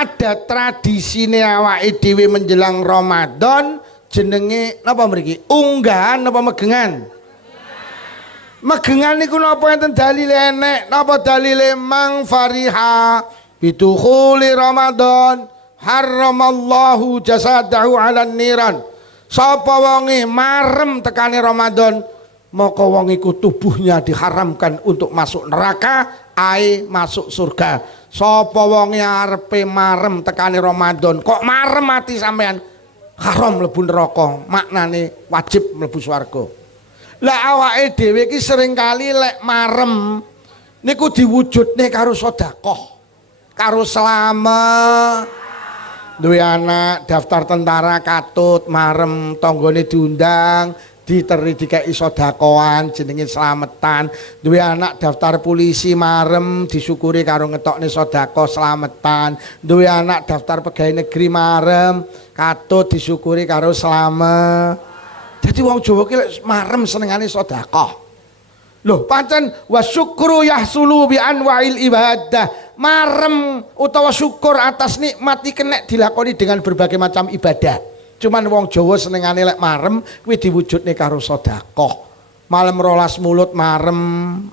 ada tradisine awake dhewe menjelang Ramadan jenenge napa mriki? Unggahan napa megengan? Megengan niku napa enten dalile enek? Napa dalile mang fariha bidukhuli Ramadan haramallahu jasadahu 'alan niran. Sapa wonge marem tekane Ramadan, maka wong iku tubuhnya diharamkan untuk masuk neraka, ae masuk surga. Sapa wonge arepe marem tekane Ramadan, kok marem mati sampean, haram mlebu neraka, maknane wajib mlebu swarga. Lah awake dhewe iki seringkali lek marem niku diwujudne karo sedekah, karo selamat. Duwe anak daftar tentara katut marem tanggane diundang diteri dikeki sedekahan jenenge slametan. Duwe anak daftar polisi marem disyukuri karo ngetokne sedekah slametan. Duwe anak daftar pegawai negeri marem katut disyukuri karo slamet. Dadi wong Jawa ki lek marem senengane sedekah. Loh pancen wasyukru yahsulu bi anwa'il ibadah. Marem utawa syukur atas nikmat iki nek dilakoni dengan berbagai macam ibadah. Cuman wong Jawa senengane lek marem kuwi diwujudne karo sedekah. Malam 12 mulut marem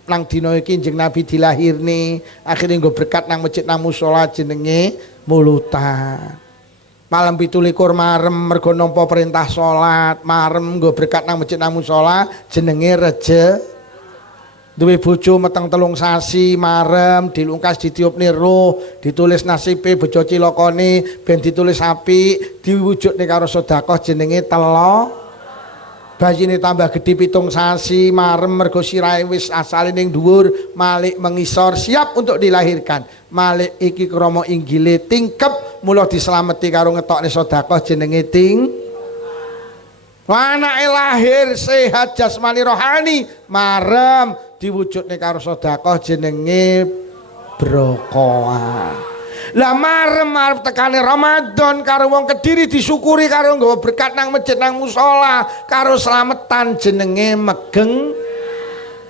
nang dina iki Kanjeng Nabi dilahirne, akhire nggo berkat nang masjid nang musala jenenge mulutan. Malam 17 marem mergo nampa perintah salat, marem nggo berkat nang masjid nang musala jenenge reje. Duwe bojo meteng 3 sasi marem dilungkas ditiupne roh, ditulis nasibe bojo cilokane ben ditulis apik, diwujudne karo sedekah jenenge telo. Bayine tambah gedhe 7 sasi marem mergo sirahe wis asale ning dhuwur, malik mengisor siap untuk dilahirkan. Malik iki krama inggile tingkep mula dislameti karo ngetokne sedekah jenenge ting. Anake lahir sehat jasmani rohani marem diwujudne karo sedekah jenenge brokoah. Lah marem arep tekane Ramadan karo wong Kediri disyukuri karo nggawa berkat nang masjid nang musala karo slametan jenenge megeng.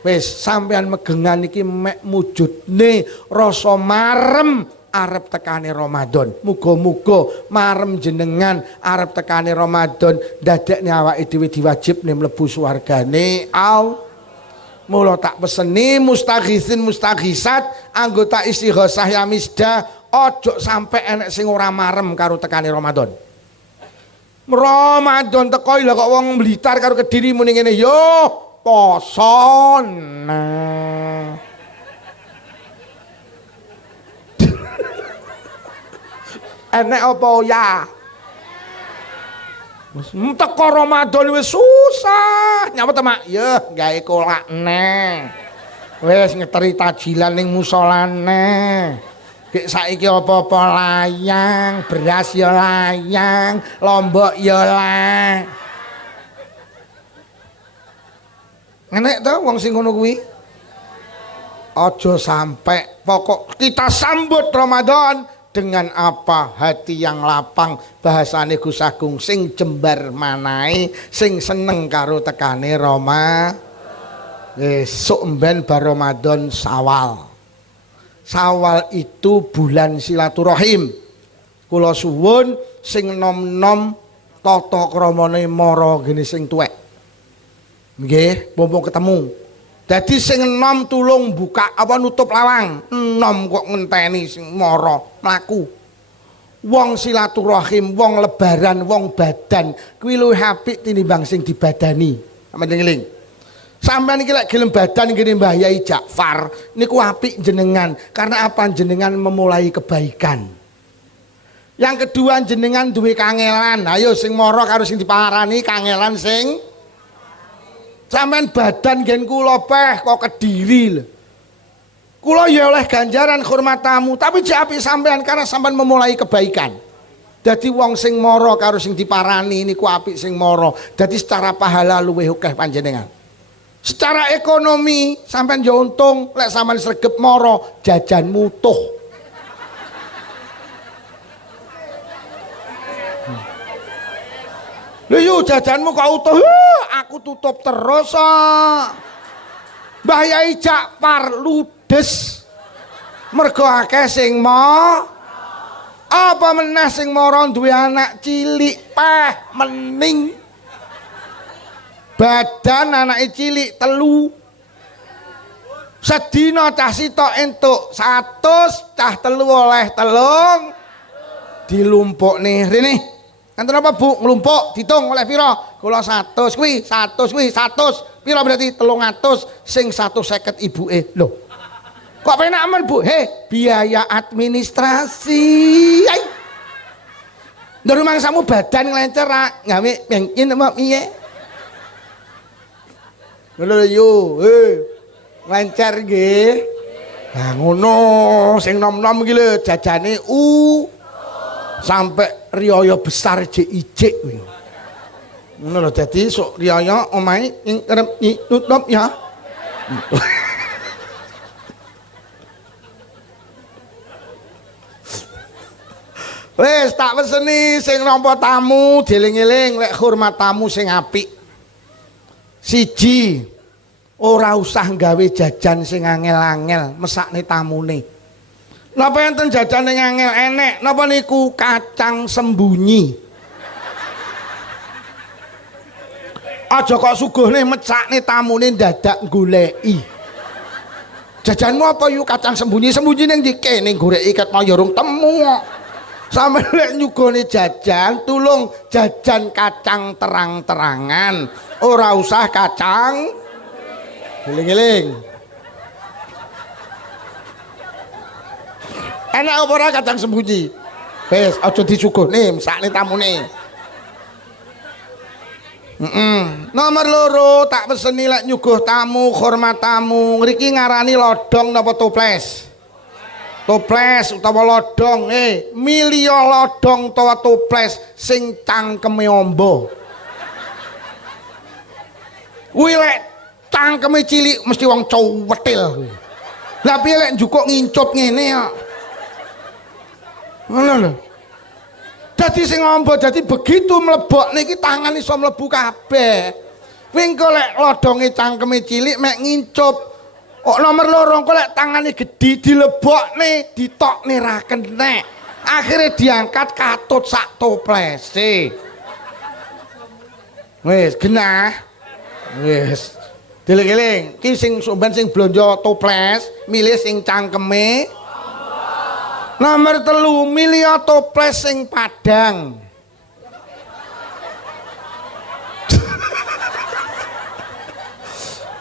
Wis sampean megengan iki mek mujudne rasa marem arep tekane Ramadan. Muga-muga marem jenengan arep tekane Ramadan dadekne awake dhewe diwajibne mlebu swargane Allah. Mula tak peseni mustaghisin mustaghisat anggota istighosah ya misdah ojo sampai enek sing ora marem karo tekane Ramadan. Ramadan teko lha kok wong Blitar karo Kediri muni ngene yo poso. Nah. Enek apa ya? Teko Ramadan wis susah. Nyapa ta, Mak? Ya, gawe kolak neh. Wis ngeteri tajilan ning musolane. Gek saiki apa-apa layang, beras ya layang, lombok ya lah. Enek to wong sing ngono kuwi? Aja sampai pokok kita sambut Ramadan dengan apa? Hati yang lapang, bahasane Gus Agung sing jembar manahe, sing seneng karo tekane Roma. Esuk mben bar Ramadan Syawal. Syawal itu bulan silaturahim. Kula suwun sing nom-nom tata kramane mara gene sing tuwek. Nggih, mumpung ketemu. Dadi sing enom tulung buka apa nutup lawang. Enom kok ngenteni sing mara mlaku. Wong silaturahim, wong lebaran, wong badan kuwi luwih apik tinimbang sing dibadani. Sampeyan eling. Sampeyan iki lek gelem badan ngene Mbah Yai Ja'far niku apik jenengan karena apa jenengan memulai kebaikan. Yang kedua jenengan duwe kangelan. Ayo sing mara karo sing diparani kangelan sing sampean badan gen kula peh kok Kediri lho. Kula ya oleh ganjaran hormat tamu, tapi jek apik sampean karena sampean memulai kebaikan. Dadi wong sing mara karo sing diparani niku apik sing mara. Dadi secara pahala luwih akeh panjenengan. Secara ekonomi sampean yo untung lek sampean sregep mara jajan mutuh. Lha yo jajanmu kok utuh, aku tutup terus kok. Mbah Yai Ja'far ludes. Mergo akeh sing Apa meneh sing mara duwe anak cilik peh mening. Badan anake cilik 3. Sedina cah sitok entuk 100, cah 3 oleh 3. Dilumpukne rene. Enten apa Bu? Nglumpuk ditung oleh pira? Kula 100 kuwi, 100 kuwi, 100. Pira berarti 300 sing 150 ibuke. Lho. Kok penak men Bu? Biaya administrasi. Ai. Ndur mangsamu badan nglencer gawe benkin apa piye? Lho yo, nglencer nggih. Nah ngono sing nom-nom iki lho jajane sampai riaya besar ijik kuwi. Ngono lho dadi sok riaya omahe ing kerep nutup ya. Wes tak peseni sing nampa tamu dieling-eling lek hormat tamu sing apik. 1, ora usah gawe jajan sing angel-angel mesakne tamune. Napa enten jajan sing angel enek? Napa niku kacang sembunyi? Aja kok suguhne mecakne tamune dadak goleki. Jajanmu apa yuk kacang sembunyi? Sembunyi ning ndi kene goleki ket mau urung temu kok. Sampe lek nyugone jajan, tulung jajan kacang terang-terangan. Ora usah kacang eling-eling. Enak apa ora kacang sembunyi? Wes aja disuguhne mesakne tamune. Nomor 2 tak peseni lek nyuguh tamu, hormat tamu. Ngriki ngarani lodong napa toples? Toples utawa lodong, milih lodong utawa toples sing cangkeme amba. Kuwi lek cangkeme cilik mesti wong cuwetil kuwi. Lah piye lek njukuk ngincup ngene kok. Ngono lho. Dadi sing amba dadi begitu mlebok niki tangan iso mlebu kabeh. Kuwi engko lek lodonge cangkeme cilik mek ngincup. Kok nomor 2 kok lek tangane gedhi dilebokne ditokne ra kenek. Akhire diangkat katut sak toplese. Wis genah. Wis. Dieling-eling, ki sing sampean sing blonjo toples, milih sing cangkeme. Nomor 3 milih toples sing padang.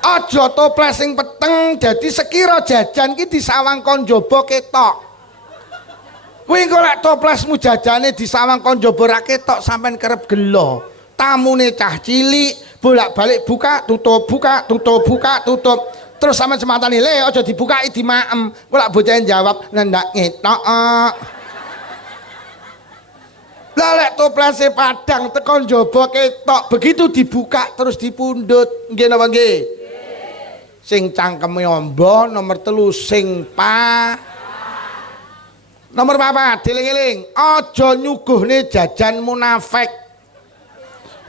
Aja toples sing peteng, jadi sekira jajan ki disawang kon jaba ketok. Kuwi engko lek toplesmu jajane disawang kon jaba ra ketok sampean kerep gelo. Tamune cah cilik, bolak-balik buka, tutup, buka, tutup, buka, tutup. Terus sampean sematane, "Le, aja dibukai dimaem." Kok bocah jawab, "Nendak ngetok." Lah lek toplese padang tekan jaba ketok, begitu dibuka terus dipundhut. Nggih napa nggih? Sing cangkeme amba. Nomor 3 sing nomor 4 dieling-eling, aja nyuguhne jajan munafik.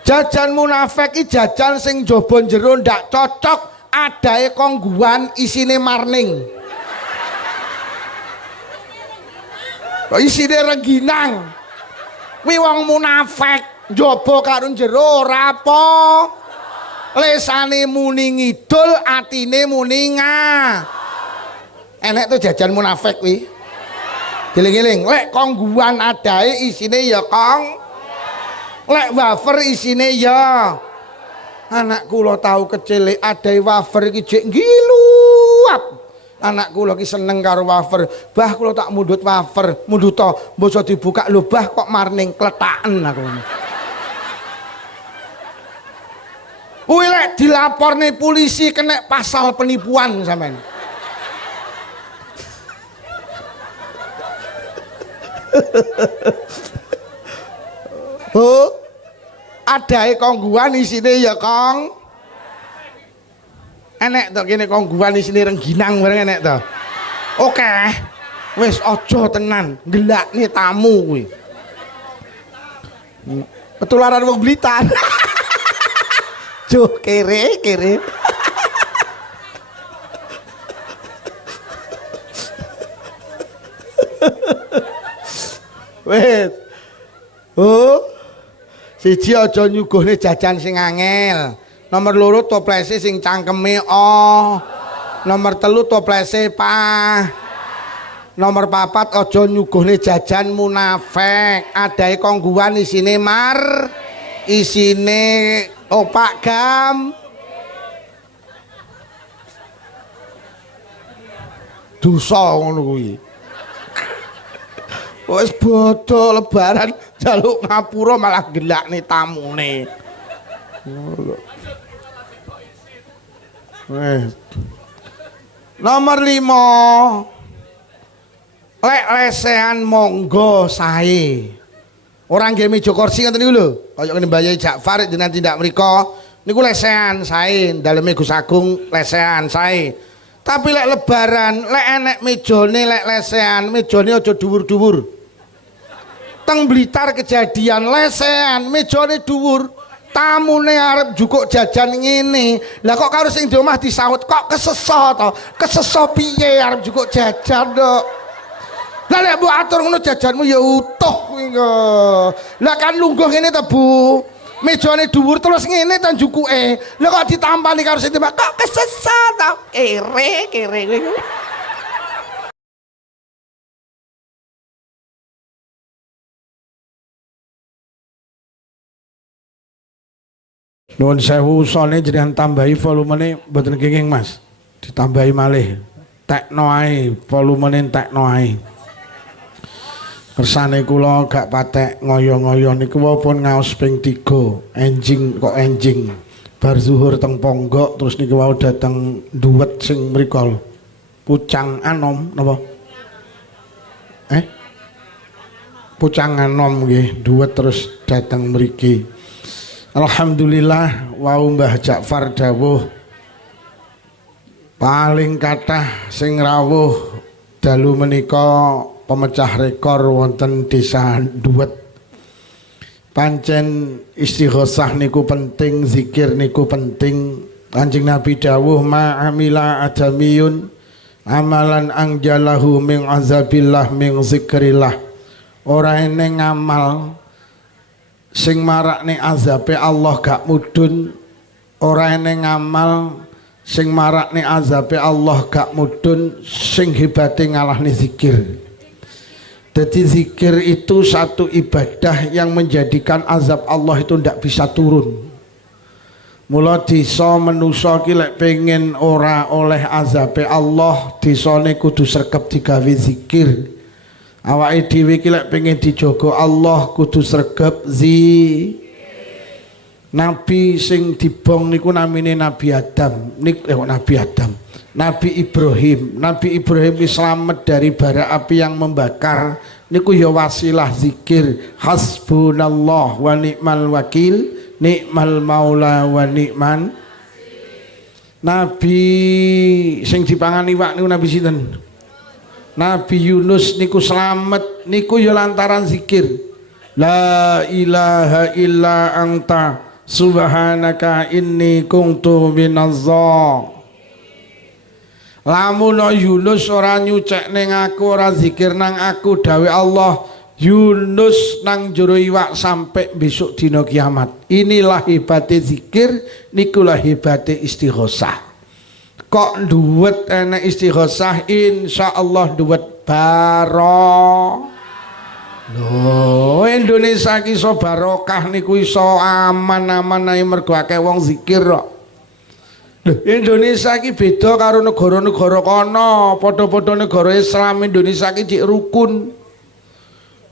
Jajan munafik iki jajan sing jaba jero ndak cocok, adae kongguan isine marning. Kok isine rengginang. Kuwi wong munafik, jaba karo jero ora apa. Lesane muni ngidul, atine muni enek tuh jajan munafik kuwi. Dieling-eling, lek kongguan adae isine ya kong. Lek wafer isine ya. Anak kula tau kecil adae wafer iki jek ngiluap. Anak kula ki seneng karo wafer. Bah kula tak mundhut wafer, mundhut to, mbok dibuka lho bah kok marning kletaken aku. Kuwi lek dilaporne polisi kena pasal penipuan sampean. Oh, adae kongguan isine ya Kong. Enek to kene kongguan isine rengginang bareng enek to. Oke. Wis aja tenan ngelakne tamu kuwi. Ketularan wong Blitar. Juh kere. Wis. Oh. Siji aja nyuguhne jajan sing angel. Nomor loro toplese sing cangkeme oh. Nomor telu toplese pa. Nomor papat aja nyuguhne jajan munafik. Adahe kongguan isine isine opak gam. Dosa ngono kuwi. Wis bodho lebaran jaluk ngapura malah gelakne tamune. Nomor 5. Lek lesehan monggo sae. Orang nggih meja kursi ngoten niku lho, kaya ngene Mbah Yai Ja'far jenengan tindak mriko niku lesehan sae, daleme Gus Agung lesehan sae. Tapi lek lebaran, lek enek mejane lek lesehan, mejane aja dhuwur-dhuwur. Teng Blitar kejadian lesehan, mejane dhuwur. Tamune arep jukuk jajan ngene. Lah kok karo sing di omah disahut kok kesesa to? Kesesa piye arep jukuk jajan kok? Lah lek mbok atur ngono jajanmu ya utuh kuwi kok. Lah kan lungguh ngene to, Bu. Mejane dhuwur terus ngene ta jukuke. Lah kok ditampani karo sing kok kesesa to? Kere kowe. Nuwun sewu usane jenengan tambahi volumene mboten kenging Mas. Ditambahi malih. Tekno ae, volumene tekno ae. Kersane kula gak patek ngoyo-ngoyo niku pun ngaos ping 3. Enjing kok enjing. Bar zuhur teng Ponggok terus niku wau dateng duwet sing mriko. Pucang Anom napa? Pucang Anom nggih, duwet terus dateng mriki. Alhamdulillah wau Mbah Ja'far dawuh paling kathah sing rawuh dalu menika pemecah rekor wonten desa Duwet. Pancen istighosah niku penting, zikir niku penting. Kanjeng Nabi dawuh ma'amila adamiyun amalan angjalahu min azabillah min zikrillah. Ora eneng ngamal sing marakne azabe Allah gak mudun, ora eneng ngamal sing marakne azabe Allah gak mudun sing hebate ngalahne zikir. Jadi zikir itu satu ibadah yang menjadikan azab Allah itu ndak bisa turun. Mula disa manusa ki lek pengen ora oleh azabe Allah, disane kudu sregep digawe zikir. Awake dhewe ki lek pengen dijaga Allah kudu sregep Nabi sing dibong niku namine Nabi Adam. Nabi Ibrahim. Nabi Ibrahim slamet dari bara api yang membakar. Niku ya wasilah zikir. Hasbunallah wa ni'mal wakil, ni'mal maula wa ni'man. Nabi sing dipangan iwak niku Nabi sinten? Nabi Yunus niku slamet niku ya lantaran zikir. La ilaha illa anta subhanaka inni kuntu minaz-zalimin. Lamun Yunus ora nyucek ning aku, ora zikir nang aku, dawe Allah Yunus nang jero iwak sampai besok dina kiamat. Inilah hebate zikir, nikulah hebate istighosah. Kok duwet enek istighosah, insyaallah duwet barokah. Lho, Indonesia ki iso barokah niku iso aman-aman ae mergo akeh wong zikir kok. Lho, Indonesia ki beda karo negara-negara kono, padha-padha negara Islam. Indonesia ki cik rukun.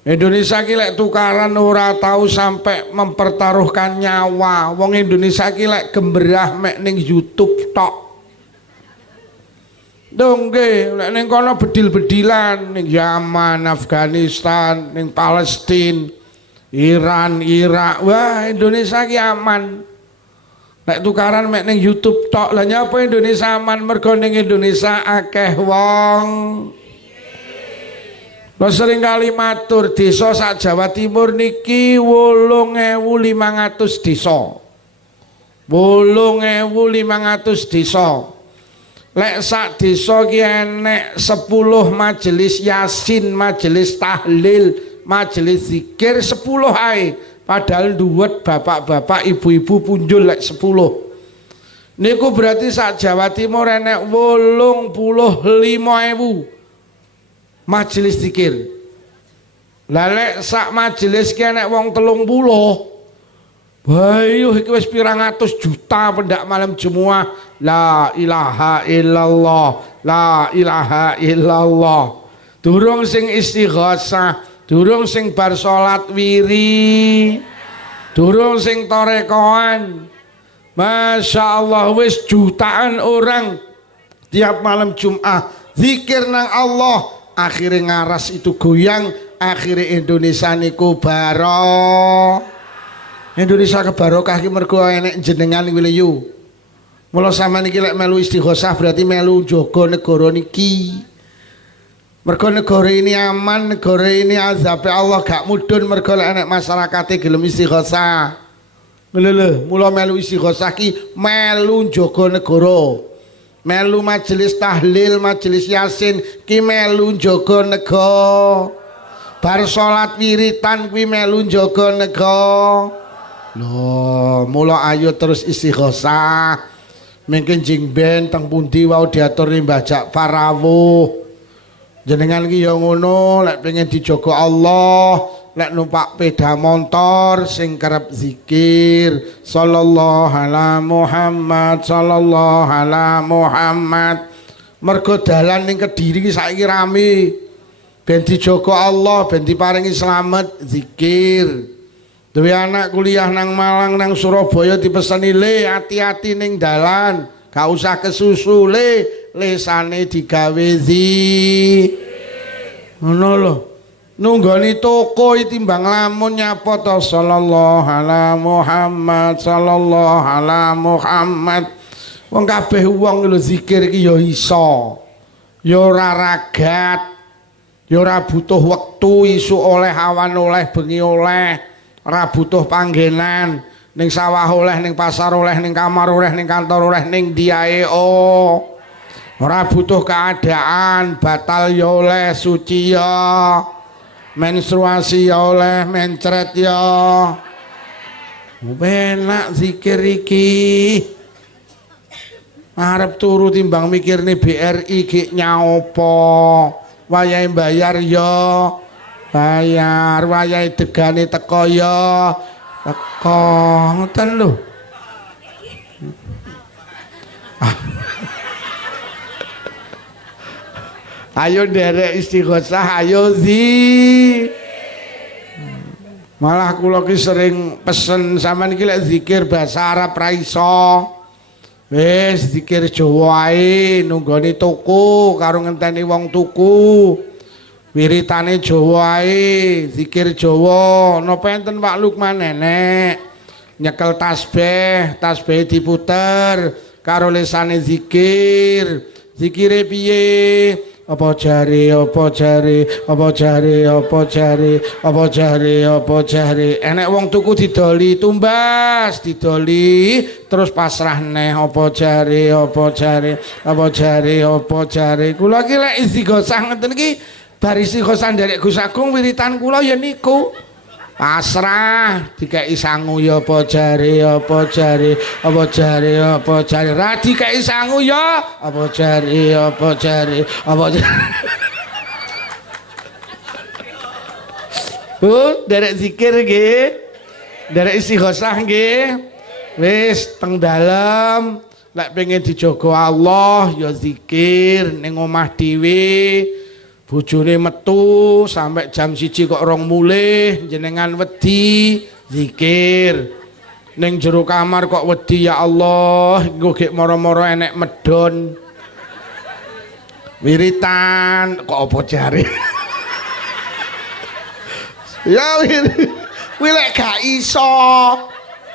Indonesia ki lek tukaran ora tahu sampai mempertaruhkan nyawa. Wong Indonesia ki lek gemberah mek ning YouTube tok. Dong nggih, lek ning kono bedil-bedilan ning Yaman, Afghanistan, ning Palestina, Iran, Irak. Wah, Indonesia ki aman. Lek tukaran mek ning YouTube tok. Lah nyapa Indonesia aman? Mergo ning Indonesia akeh wong. Lo sering kali matur desa sak Jawa Timur niki 8.500 desa. 8.500 desa. Lek sak desa ki enek 10 majelis yasin, majelis tahlil, majelis zikir 10 ae. Padahal duwet bapak-bapak ibu-ibu punjul lek 10. Niku berarti sak Jawa Timur enek 85.000 majelis zikir. Lah lek sak majelis ki enek wong 30. Bayu iki wis pirang atus juta pendak malam Jumat. La ilaha illallah, la ilaha illallah. Durung sing istighosah, durung sing bar salat wiri, durung sing torekoan. Masya Allah wis jutaan orang tiap malam Jumat zikir nang Allah. Akhirnya ngaras itu goyang, akhirnya Indonesia niku baro. Indonesia kebarokah ki mergo enek jenengan wilayu. Mula sampean iki lek melu istighosah berarti melu jaga negara niki. Mergo negara ini aman, negara ini azab Allah gak mudhun mergo lek enek masyarakate gelem istighosah. Lho, mula melu istighosah ki melu jaga negara. Melu majelis tahlil, majelis yasin ki melu jaga negara. Bar salat wiritan kuwi melu jaga negara. Loh, mula ayo terus istighosah. Mungkin jing ben teng pundi wau diatur Mbah Ja'far rawuh. Jenengan ki ya ngono, lek pengen dijaga Allah, lek numpak sepeda motor sing kerep zikir sallallahu ala Muhammad, sallallahu ala Muhammad. Mergo dalan ning Kediri ki saiki rame. Ben dijaga Allah, ben diparingi slamet zikir. Duwe anak kuliah nang Malang nang Surabaya dipeseni le hati-hati ning dalan, gak usah kesusu le, lesane digawe ngono lho. Nunggoni toko timbang lamun nyapa ta sallallahu ala Muhammad, sallallahu ala Muhammad. Wong kabeh wong lho zikir iki ya iso. Ya ora ragat. Ya ora butuh wektu, isuk oleh awan oleh bengi oleh. Ora butuh panggenan, ning sawah oleh, ning pasar oleh, ning kamar oleh, ning kantor oleh, ning diae ora butuh keadaan, batal ya oleh, suci ya, menstruasi ya oleh, mencret ya. Enak zikir iki. Arep turu timbang mikirne BRI ki nyaopo. Wayahe bayar ya. Bayar, wayahe degane teko ya teko ngoten lho. Ayo nderek istighosah, ayo malah kula ki sering pesen sampean iki lek zikir bahasa Arab ra iso. Wis zikir Jawa ae nunggoni tuku karo ngenteni wong tuku. Wiritane Jawa ae, zikir Jawa. Napa enten Pak Lukman nenek nyekel tasbih, tasbih diputer karo lesane zikir. Zikire piye? Apa jare, apa jare, apa jare, apa jare, apa jare, apa jare. Enek wong tuku didoli tumbas, didoli terus pasrah neh apa jare, apa jare, apa jare, apa jare. Kula ki lek istighosah ngeten iki bar istighosah nderek Gus Agung wiritan kula ya niku pasrah dikeki sangu ya apa jare, apa jare, apa jare, apa jare. Ra dikeki sangu ya apa jare, apa jare, apa jare. Derek zikir nggih, derek istighosah nggih. Wis teng dalem lek pengen dijaga Allah ya zikir ning omah dhewe. Bojone metu sampai jam 1 kok rong mulih jenengan wedi zikir. Ning jero kamar kok wedi ya Allah engko gek moro-moro enek medon. Wiritan kok apa jare? Ya kuwi lek gak iso.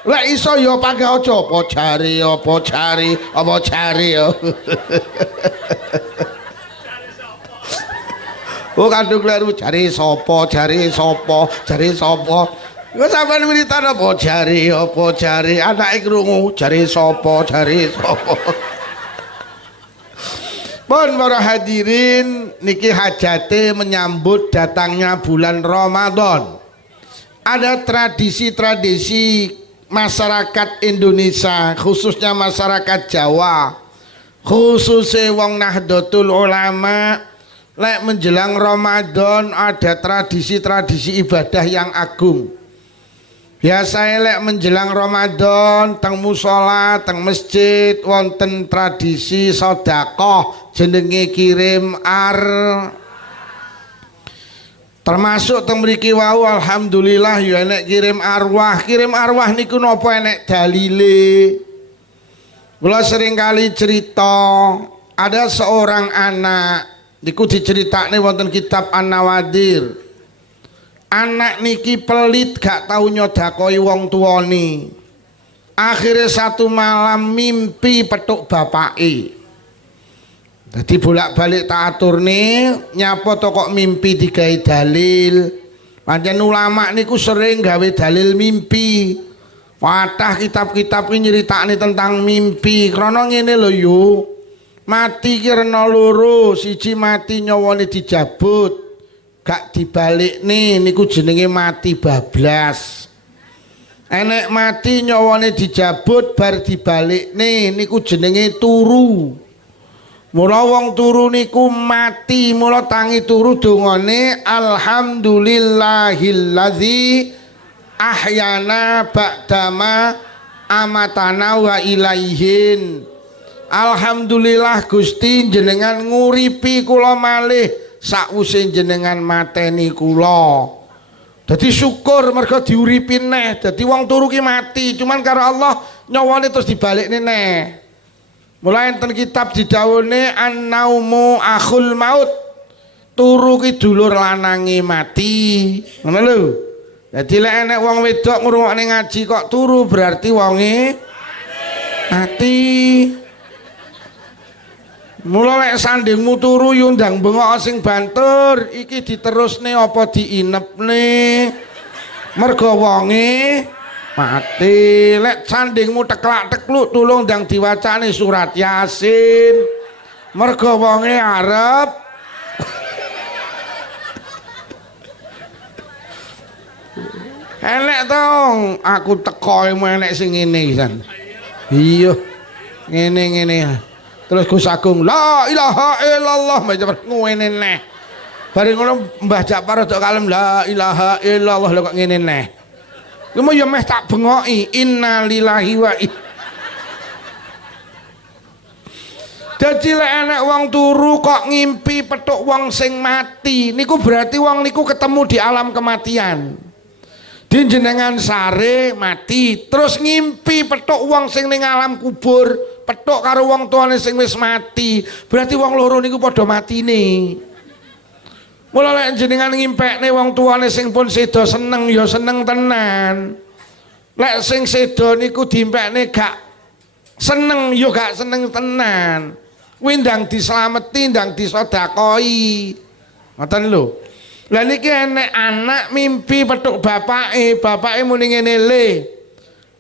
Lek iso ya pake aja apa jare, apa jare, apa jare ya. Oh kandung kleru jare sapa, jare sapa, jare sapa. Engko sampean wiritan apa jare, apa jare. Anake krungu jare sapa, jare sapa. Pun para hadirin niki hajate menyambut datangnya bulan Ramadan. Ada tradisi-tradisi masyarakat Indonesia, khususnya masyarakat Jawa, khususnya wong Nahdlatul Ulama, lek menjelang Ramadan ada tradisi-tradisi ibadah yang agung. Biasanya lek menjelang Ramadan teng musola, teng masjid wonten tradisi sedekah jenenge kirim termasuk teng mriki wau alhamdulillah ya enek kirim arwah niku napa enek dalile. Kula sering kali cerita ada seorang anak niku diceritakne wonten kitab An-Nawadir. Anak niki pelit gak tau nyodakoi wong tuane. Akhirnya satu malam mimpi petuk bapake. Jadi bolak-balik tak aturne nyapa to kok mimpi digawe dalil. Pancen ulama niku sering gawe dalil mimpi. Wadah kitab-kitab ini nyeritakne tentang mimpi. Krana ngene lho yo. Mati ki rena loro, siji mati nyawane dijabut. Gak dibalik nih niku jenenge mati bablas. Enek mati nyawane dijabut bar dibalik nih niku jenenge turu. Mula wong turu niku mati, mula tangi turu dongane alhamdulillahilladzi ahyana ba'dama amatana wa ilaihin. Alhamdulillah Gusti jenengan nguripi kula malih sakwise jenengan mateni kula. Dadi syukur mergo diuripi neh. Dadi wong turu ki mati, cuman karo Allah nyawane terus dibalekne neh. Mulai enten kitab didhawuhne an-naumu akhul maut. Turu ki dulur lanange mati. Ngono lho. Dadi lek enek wong wedok ngrungokne ngaji kok turu berarti wonge mati. Mula lek sandingmu turu yo ndang bengok sing banter iki diterusne apa diinepne mergo wonge mati. Lek sandingmu teklak-tekluk tulung ndang diwacane surat Yasin mergo wonge arep enek to aku teko enek sing ngene pisan. Iya ngene-ngene. Terus Gus Agung la ilaha illallah macam ngene neh. Bareng ngono Mbah Jakfar rada kalem la ilaha illallah lho kok ngene neh. Ku yo meh tak bengoki innalillahi wa Dadi lek enek wong turu kok ngimpi petuk wong sing mati niku berarti wong niku ketemu di alam kematian. Dinjenengan sare mati terus ngimpi petuk wong sing ning alam kubur petuk karo wong tuane sing wis mati berarti wong loro niku padha matine. Mula lek jenengan ngimpekne wong tuane sing pun sedo seneng ya seneng tenan. Lek sing sedo niku diimpekne gak seneng ya gak seneng tenan. Kuwi ndang dislameti ndang disedakoi. Ngoten lho. Lah niki enek anak mimpi petuk bapake muni ngene le.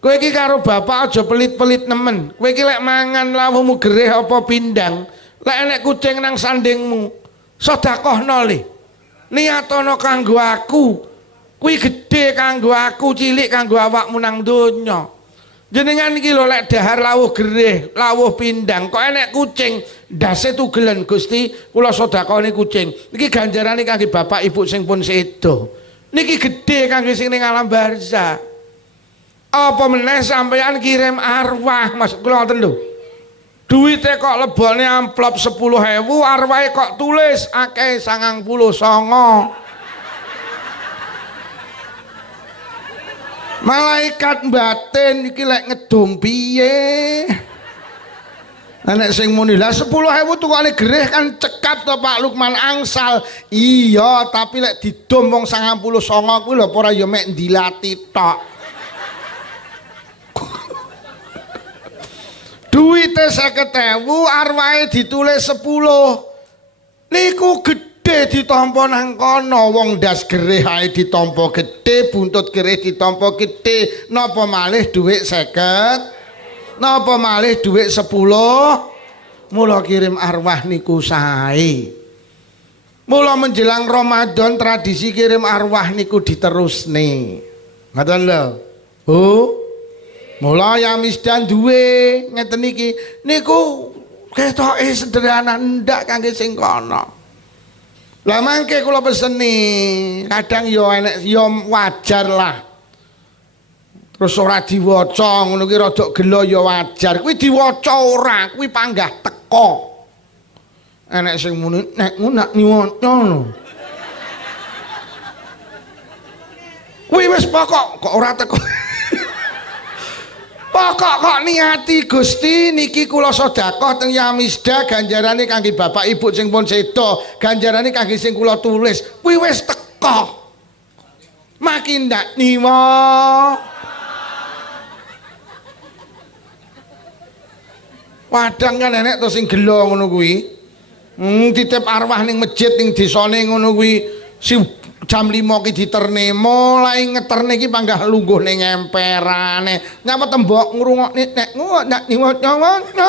Kowe iki karo bapak aja pelit-pelit nemen. Kowe iki lek mangan lawuhmu gereh apa pindang, lek enek kucing nang sandingmu, sedekahno le. Niatono kanggo aku. Kuwi gedhe kanggo aku, cilik kanggo awakmu nang donya. Jenengan iki lho lek dahar lawuh gereh, lawuh pindang, kok enek kucing, ndase tugelen Gusti, kula sedekahne kucing. Niki ganjarane kangge bapak ibu sing pun sedo. Niki gedhe kangge sing ning alam barzah. Apa meneh sampeyan kirim arwah, maksud kula ngoten lho. Duite kok lebone amplop 10.000, arwahe kok tulis akeh 99. Malaikat batin iki lek ngedum piye? Nek sing muni lah 10.000 tukane gereh kan cekap to Pak Lukman angsal. Iya, tapi lek didom wong 99 kuwi lho ora ya mek ndilati tok. Duite 50.000 arwahe ditulis 10. Niku gede ditampa nang kono wong ndas gereh ae ditampa gede, buntut gereh ditampa gede, napa malih dhuwit 50? Napa malih dhuwit 10? Mula kirim arwah niku sae. Mula menjelang Ramadan tradisi kirim arwah niku diterusne. Ngoten lho. Oh. Mula ya misdan duwe ngeten iki niku ketoke sederhana ndak kangge sing kono. Lah mangke kula peseni, kadang ya enek ya wajar lah. Terus ora diwaca ngono ki rada gelo ya wajar. Kuwi diwaca ora, kuwi panggah teko. Enek sing muni nek ngono niwaca lho. Kuwi wis pokok kok ora teko. Pokok kok niati Gusti niki kula sedekah teng Yamisda ganjarane kangge bapak ibu sing pun sedo, ganjarane kangge sing kula tulis. Kuwi wis teko. Makin ndak niwa. Wadang kan enek to sing gelo ngono kuwi. Titip arwah ning masjid ning desane ngono kuwi si jam 5 ki diterne mulai ngeterne iki panggah lungguh ning emperane nyapa tembok ngrungokne nek ndak niwaca-waca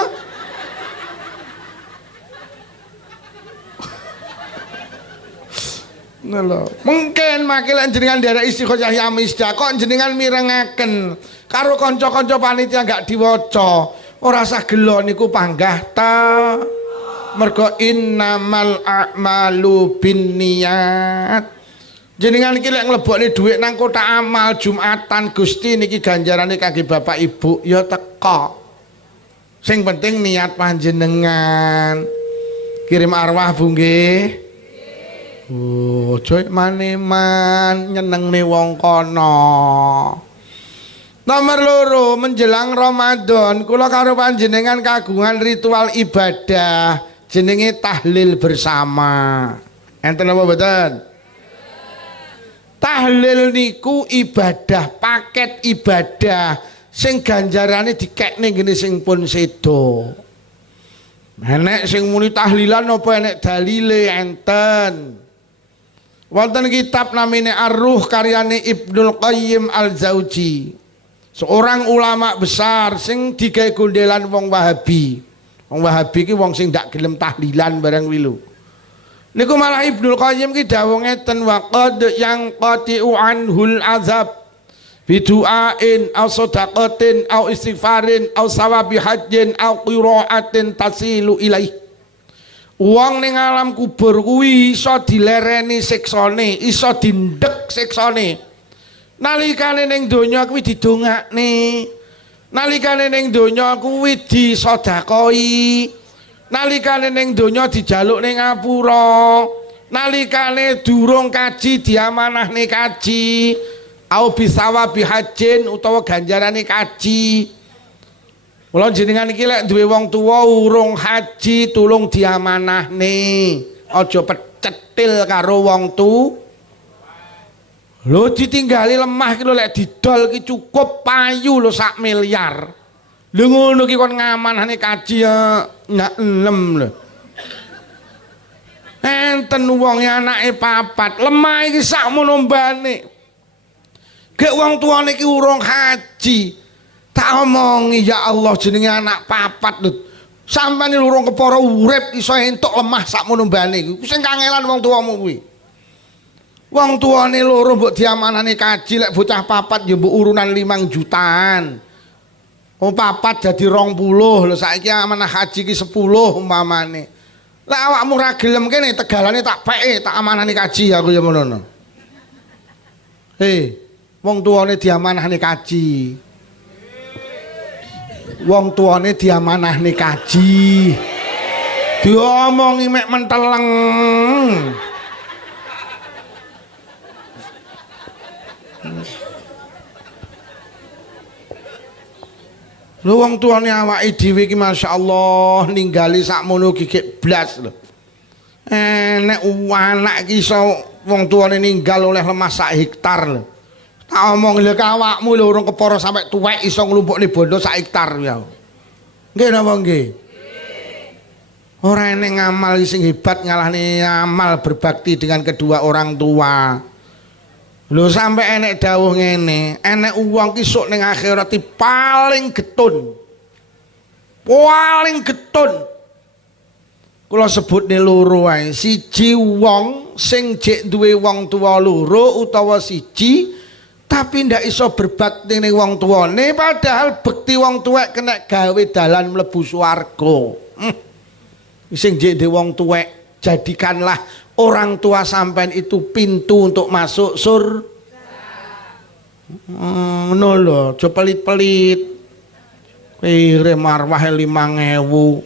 lho mungkin makil jenengan daerah Istighosah Yamisda kok jenengan mirengaken karo kanca-kanca panitia gak diwaca ora usah gelo niku panggah ta mergo innamal a'malu binniyat. Jenengan iki lek nglebokne dhuwit nang kotak amal Jumatan Gusti niki ganjarane kangge bapak ibu ya teko. Sing penting niat panjenengan. Kirim arwah Bu nggih. Oh, aja maneman nyenengne wong kono. Nomor loro menjelang Ramadan kula karo panjenengan kagungan ritual ibadah jenenge tahlil bersama. Enten apa mboten? Tahlil niku ibadah, paket ibadah sing ganjarane dikekne ngene sing pun sedo. Enek sing muni tahlilan apa enek dalile enten. Wonten kitab namine Ar-Ruh karyane Ibnul Qayyim Al-Jauzi. Seorang ulama besar sing digawe gondelan wong Wahabi. Wong Wahabi ki wong sing ndak gelem tahlilan barang wilu. Niku malah Ibnul Qayyim ki dawuh ngeten wa qad yang qati'u anhul azab bidu'ain aw shadaqatin aw istighfarin aw sawabi hajjin aw qiraatin tasilu ilaih. Wong ning alam kubur kuwi iso dilereni siksane, iso dindek siksane. Nalikane ning donya kuwi didongakne. Nalikane ning donya kuwi disedekoi. Nalikane ning donya dijaluk ning ngapura, nalikane durung kaji diamanahne kaji, au bisawabi hajin utawa ganjarane kaji. Mula jenengan iki lek duwe wong tuwa urung haji tulung diamanahne. Aja pecetil karo wong tu. Lho ditinggali lemah ki lho lek didol ki cukup payu lho 1 miliar. Lho ngono ki kon ngamanane kaji ya ndak enem lho. Enten wong anake 4, lemah iki sakmono mbane. Gek wong tuane iki urung haji. Tak omongi ya Allah jenenge anak 4 lho. Sampane urung kepara urip iso entuk lemah sakmono mbane iki. Ku sing kangelan wong tuamu kuwi. Wong tuane loro mbok diamanane kaji lek bocah 4 ya mbok urunan 5 jutaan. Oh 4 jadi 20 lho saiki amanah haji ki 10 umpamane. Lah awakmu ra gelem kene tegalane tak peke tak amanahne kaji aku ya ngono. Wong tuane diamanahne kaji. Wong tuane diamanahne kaji. Diomongi mek menteleng. Lho wong tuane awake dhewe iki masyaallah ninggali sakmono gigik blas lho. Nek anak iki iso wong tuane ninggal oleh lemah 1 hektar lho. Tak omong lho awakmu lho urung kepara sampe tuwek iso nglumpukne bondo 1 hektar ya. Nggih napa nggih? Ora enek ngamal sing hebat ngalahne amal berbakti dengan kedua orang tua. Lho sampe enek dawuh ngene, enek wong ki sok ning akhirat paling getun. Paling getun. kula sebutne loro ae. Siji wong sing jek duwe wong tuwa loro utawa siji tapi ndak iso berbakti ning wong tuwane padahal bekti wong tuwek kena gawe dalan mlebu swarga. Sing jek duwe wong tuwek, jadikanlah orang tua sampean itu pintu untuk masuk surga. Ngono lho, aja pelit-pelit. Kirim marwah 5.000.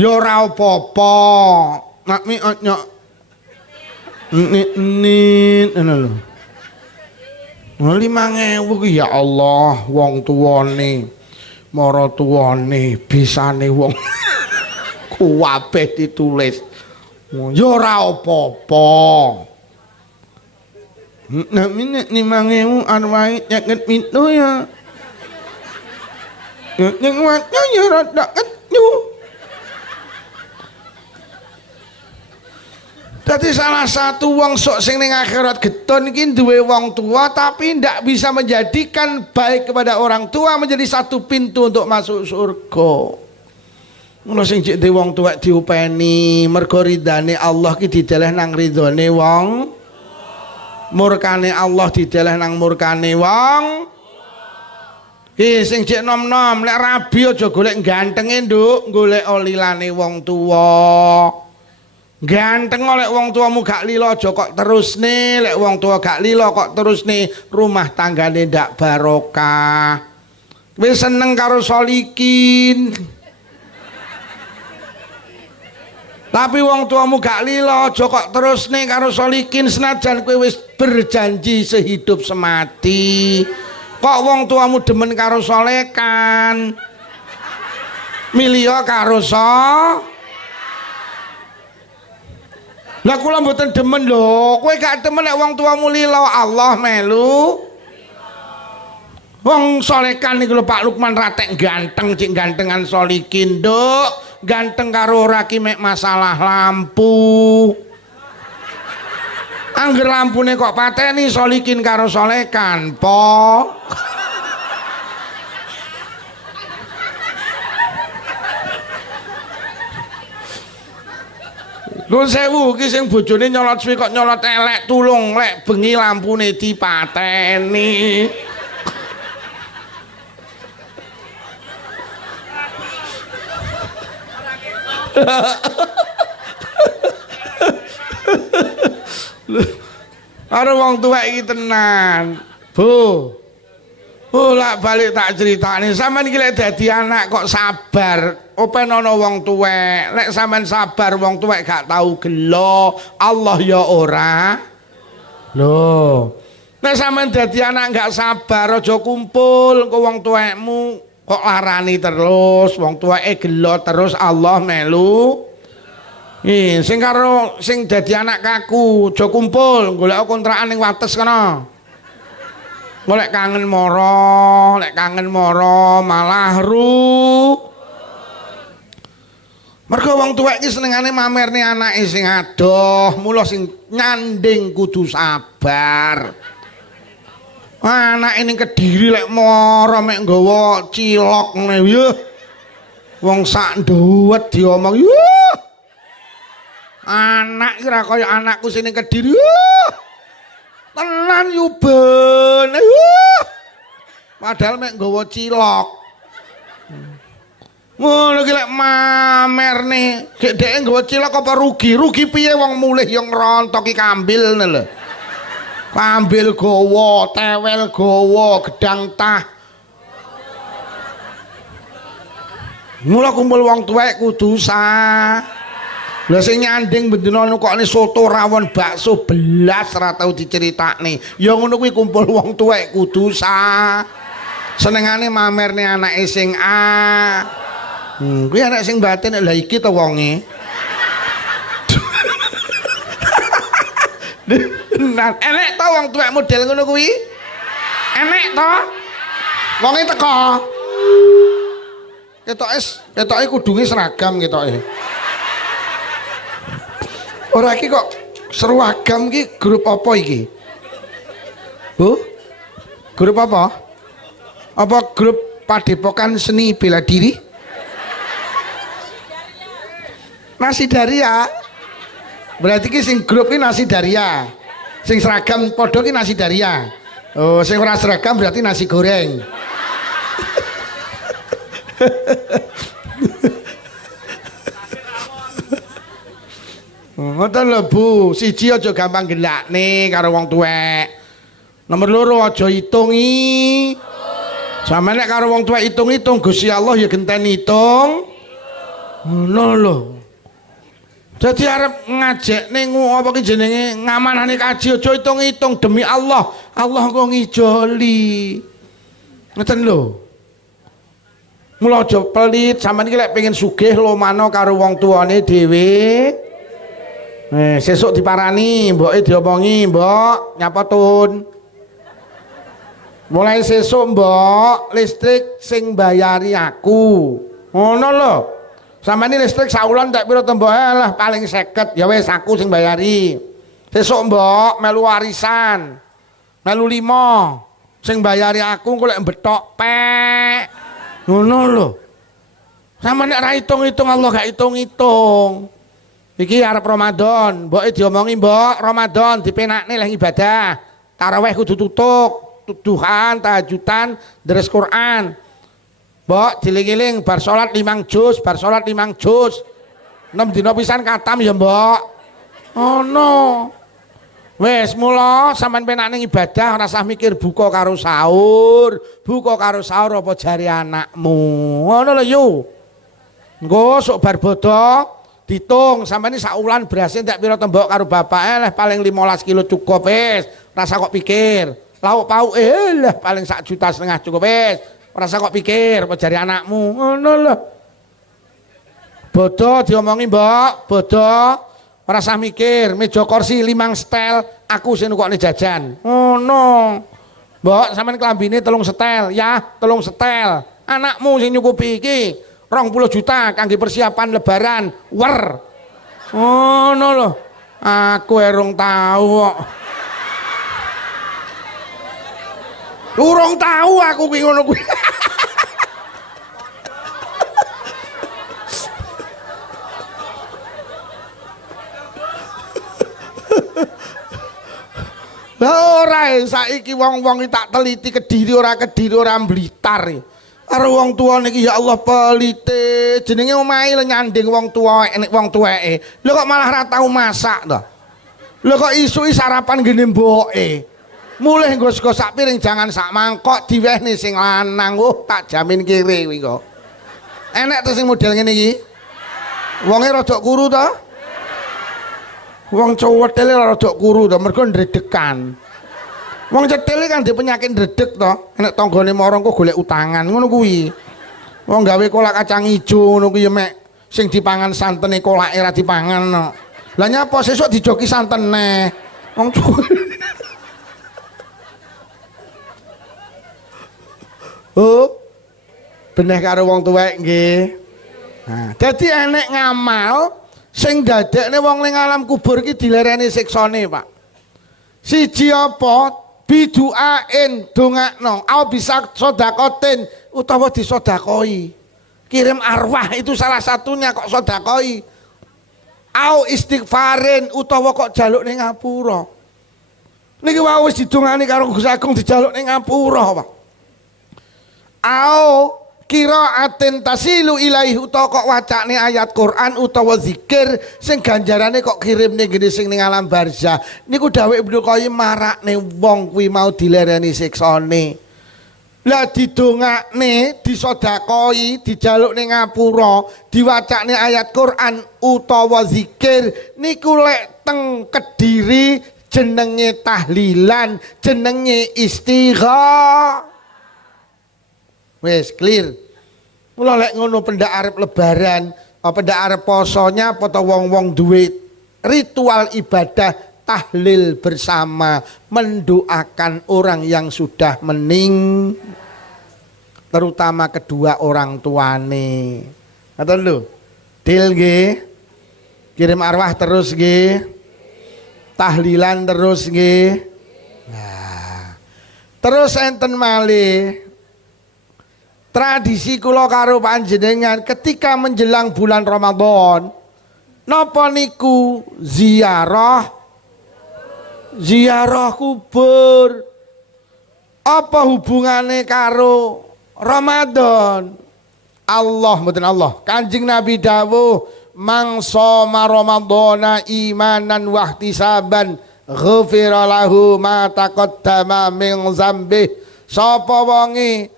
Ya ora apa-apa. Nak mi nyok. Nit ngono lho. 5.000 ki ya Allah, wong tuwane, mara tuwane bisane wong kuwabeh ditulis. Ya ora apa-apa. Nak mi 5.000 arwah nyaket pintu ya. Yang watnya ya rada kenyu. Dadi salah satu wong sok sing ning akhirat geton iki duwe wong tua tapi ndak bisa menjadikan baik kepada orang tua menjadi satu pintu untuk masuk surga. Ngono sing cek duwe wong tuwek diupeni mergo ridane Allah ki dideleh nang ridone wong. Murkane Allah dideleh nang murkane wong. Ki sing cek nom-nom lek rabi aja golek gantenge nduk, golek lilane wong tuwa. Ganteng oleh wong tuamu gak lilo aja kok terus nih, lek wong tua gak lilo kok terus nih, rumah tanggane ndak barokah. Wis seneng karo solikin. Tapi wong tuamu gak lilo aja kok terus nih karo solikin senajan kowe wis berjanji sehidup semati. Kok wong tuamu demen karo solekan. Milio karo Lah kula mboten demen lho, kowe gak demen nek wong tuamu lila Allah melu. Wong solekan niku lho Pak Lukman ratek ganteng cik gantengan solikin, Nduk. Ganteng karo ora ki mek masalah lampu. Angger lampune kok pateni solikin karo solekan, po. Nun sewu ki sing bojone nyolot suwi kok nyolot elek tulung lek bengi lampune dipateni. Karo wong tuwek iki tenan. Bu. Lak balik tak critakne, sampean iki lek dadi anak kok sabar. Open ana wong tuwek, lek sampean sabar wong tuwek gak tau gelo, Allah ya ora. Lho. Nek sampean dadi anak gak sabar aja kumpul ke wong tuwekmu, kok larani terus, wong tuweke gelo terus Allah melu. Sing karo sing dadi anak kaku, aja kumpul, golek kontrakan ning wates kana. Lek kangen moro, malah mergo wong tuwek iki senengane mamerne anake sing adoh, mula sing nyanding kudu sabar. Anake ning Kediri lek moro mek nggawa cilok ngene yo. Wong sak nduwet diomong yo. Anak iki ora kaya anakku sing ning Kediri. Tenan yo ben. Padahal mek nggawa cilok. Ngono ki lek mamerne, gek dhek nggawa cilok apa rugi? Rugi piye wong mulih yo ngrontoki kambil lho. Kambil gawa, tewel gawa, gedang tah. Mula kumpul wong tuwek kudu sah. Lah sing nyanding bendina nukokne soto rawon bakso belas ora tau diceritakne. Ya ngono kuwi kumpul wong tuwek kudu sah. Senengane mamerne anake sing kuwi anak sing batin lha iki to wonge. Enek to wong tuwek model ngono kuwi? Enek to? Wonge teko. Ketoke kudunge seragam ketoke. Ora iki kok seragam iki grup apa iki? Bu? Grup apa? Apa grup Padepokan Seni Bela Diri? Nasi Daria. Berarti ki sing grup ki nasi Daria. Sing seragam padha ki nasi Daria. Oh, sing ora seragam berarti nasi goreng. Ngoten lho Bu, siji aja gampang gelakne karo wong tuwek. Nomor loro aja hitungi. Sampe nek karo wong tuwek hitung-hitung Gusti Allah ya genten hitung. Ngono lho. Dadi arep ngajekne apa ki jenenge ngamanane kaji aja hitung-hitung demi Allah. Allah kok ngijoli. Ngoten lho. Mula aja pelit, sampean iki lek pengen sugih lomano karo wong tuane dhewe. Sesuk diparani, mboke diomongi, "Mbok, nyapa tun?" Mulai sesuk, "Mbok, listrik sing bayari aku." Ngono lho. Sampeyan listrik saulan tak pira to, Mbok? Lah paling 50, ya wis aku sing bayari. Sesuk, Mbok, melu warisan. Melu 5. Sing bayari aku kok lek mbethok pek. Ngono lho. Sampeyan nek ra hitung-hitung Allah gak hitung-hitung. Iki arep Ramadan, mboke diomongi, "Mbok, Ramadan dipenakne leh ibadah. Tarawih kudu tutuk, duhan, tahajudan, deres Quran. Mbok diling-iling bar salat 5 juz, bar salat 5 juz. 6 dina pisan katam ya, Mbok." Ono. Wis mula sampean penakne ibadah ora usah mikir buka karo sahur. Buka karo sahur apa jari anakmu. Ngono lho yo. Engko sok bar bodo ditung sampeyan sak wulan beras entek pira tembok karo bapak leh paling 15 kilo cukup wis. Rasa kok pikir. Lauk pauk lah paling 1,5 juta cukup wis. Rasa kok pikir apa jari anakmu. Ngono lho. Bodo diomongi, "Mbok, bodo. Ora usah mikir, meja kursi 5 setel, aku sing nukokne jajan." Ngono. "Mbok, sampean klambine 3 setel." "Ya, 3 setel. Anakmu sing nyukupi iki 20 juta kangge persiapan lebaran." Wer. Ngono lho. Aku erung tahu kok. Urung tahu aku ki ngono kuwi. Lah ora saiki wong-wong iki tak teliti Kediri ora Blitar. Karo wong tuwa niki ya Allah pelite, jenenge omahe le nyanding wong tuwa enek wong tuweke. Lho kok malah ra tau masak to. Lho kok isuki sarapan ngene mboke. Mulih nggo sego sak piring jangan sak mangkok diwehne sing lanang. Tak jamin kere kuwi kok. Enek to sing model ngene iki? Wonge rada kuru to? Wong cowetele rada kuru to mergo ndredekan. Wong cethile kan di penyakit ndredeg to, nek tanggane marang kok golek utangan ngono kuwi. Wong gawe kolak kacang ijo ngono kuwi mek sing dipangan santene kolake ora dipangan. Lah nyapa sesuk dijoki santene. Wong Oh. Beneh karo wong tuwek nggih. Nah, dadi enek ngamal sing dadekne wong ning alam kubur iki dilereni siksane, Pak. Siji apa? Biduain dongakno au bisa sodakotin utawa disodakoi. Kirim arwah itu salah satunya kok sodakoi. Au istighfarin utawa kok jaluk ning ngapura. Niki wae wis didongani karo Gusti Agung dijaluk ning ngapura, Pak. Au qiraatin tasilu ilaihi utawa kok wacane ayat Quran utawa zikir sing ganjarane kok kirimne ngene sing ning alam barzah. Niku dawuh Ibnu Qayyim marakne wong kuwi mau dilereni siksane. Lah didongakne, disodakoi, dijaluk ning ngapura, diwacane ayat Quran utawa zikir niku lek teng Kediri jenenge tahlilan, jenenge istighfar. Wes clear. Mula lek ngono pendak arep lebaran, pendak arep posonya apa to wong-wong duwe ritual ibadah tahlil bersama mendoakan orang yang sudah mening, terutama kedua orang tuane. Ngoten lho. Dil nggih. Kirim arwah terus nggih. Tahlilan terus nggih. Nah. Terus enten malih tradisi kula karo panjenengan ketika menjelang bulan Ramadan Napa niku ziarah kubur? Apa hubungane karo Ramadan? Allah mboten Allah. Kanjeng Nabi dawuh, "Mangsa Ramadhana imanan wa ihtisaban, ghufira lahu ma taqaddama min dzambih." Sapa wonge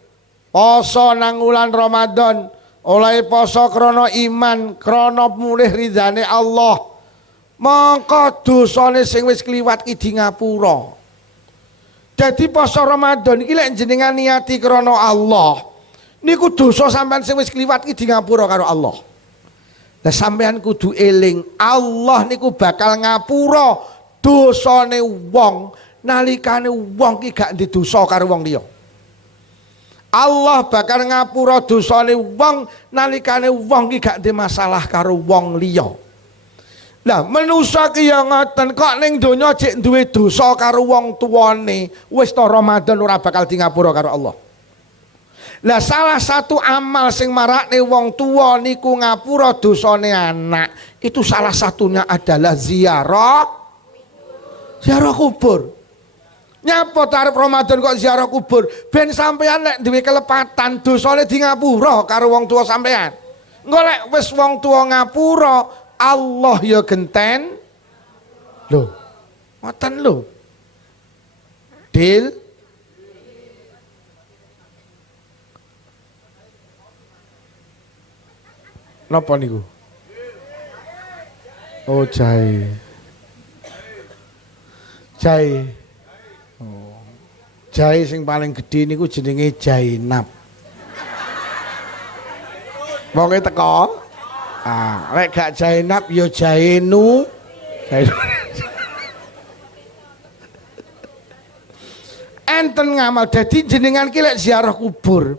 poso nang wulan Ramadan, oleh poso krana iman, krana mulih ridane Allah, mongko dosane sing wis kliwat ki di ngapura. Dadi poso Ramadan iki lek jenengan niati krana Allah, niku dosa sampean sing wis kliwat ki di ngapura karo Allah. Lah sampean kudu eling, Allah niku bakal ngapura dosane wong nalikane wong ki gak ndek dosa karo wong liya. Allah bakal ngapura dosane wong nalikane wong ki gak ndek masalah karo wong liya. Lah manusa ki ya ngoten, kok ning donya jek duwe dosa karo wong tuane, wis to Ramadan ora bakal di ngapura karo Allah. Lah salah satu amal sing marakne wong tua niku ngapura dosane anak, itu salah satunya adalah ziarah kubur. Nyapa tarep Ramadan kok ziarah kubur? Ben sampean nek duwe kelepatan dosane di ngapura karo wong tua sampean. Engko lek wis wong tua ngapura, Allah ya genten. Lho. Ngoten lho. Deal. Napa niku? Oh, jahe. Jahe. Oh. Jahe sing paling gedhe niku jenenge Jainab. Wonge teko. Ah, lek gak Jainab ya Jainu. Enten ngamal dadi jenengan ki lek ziarah kubur.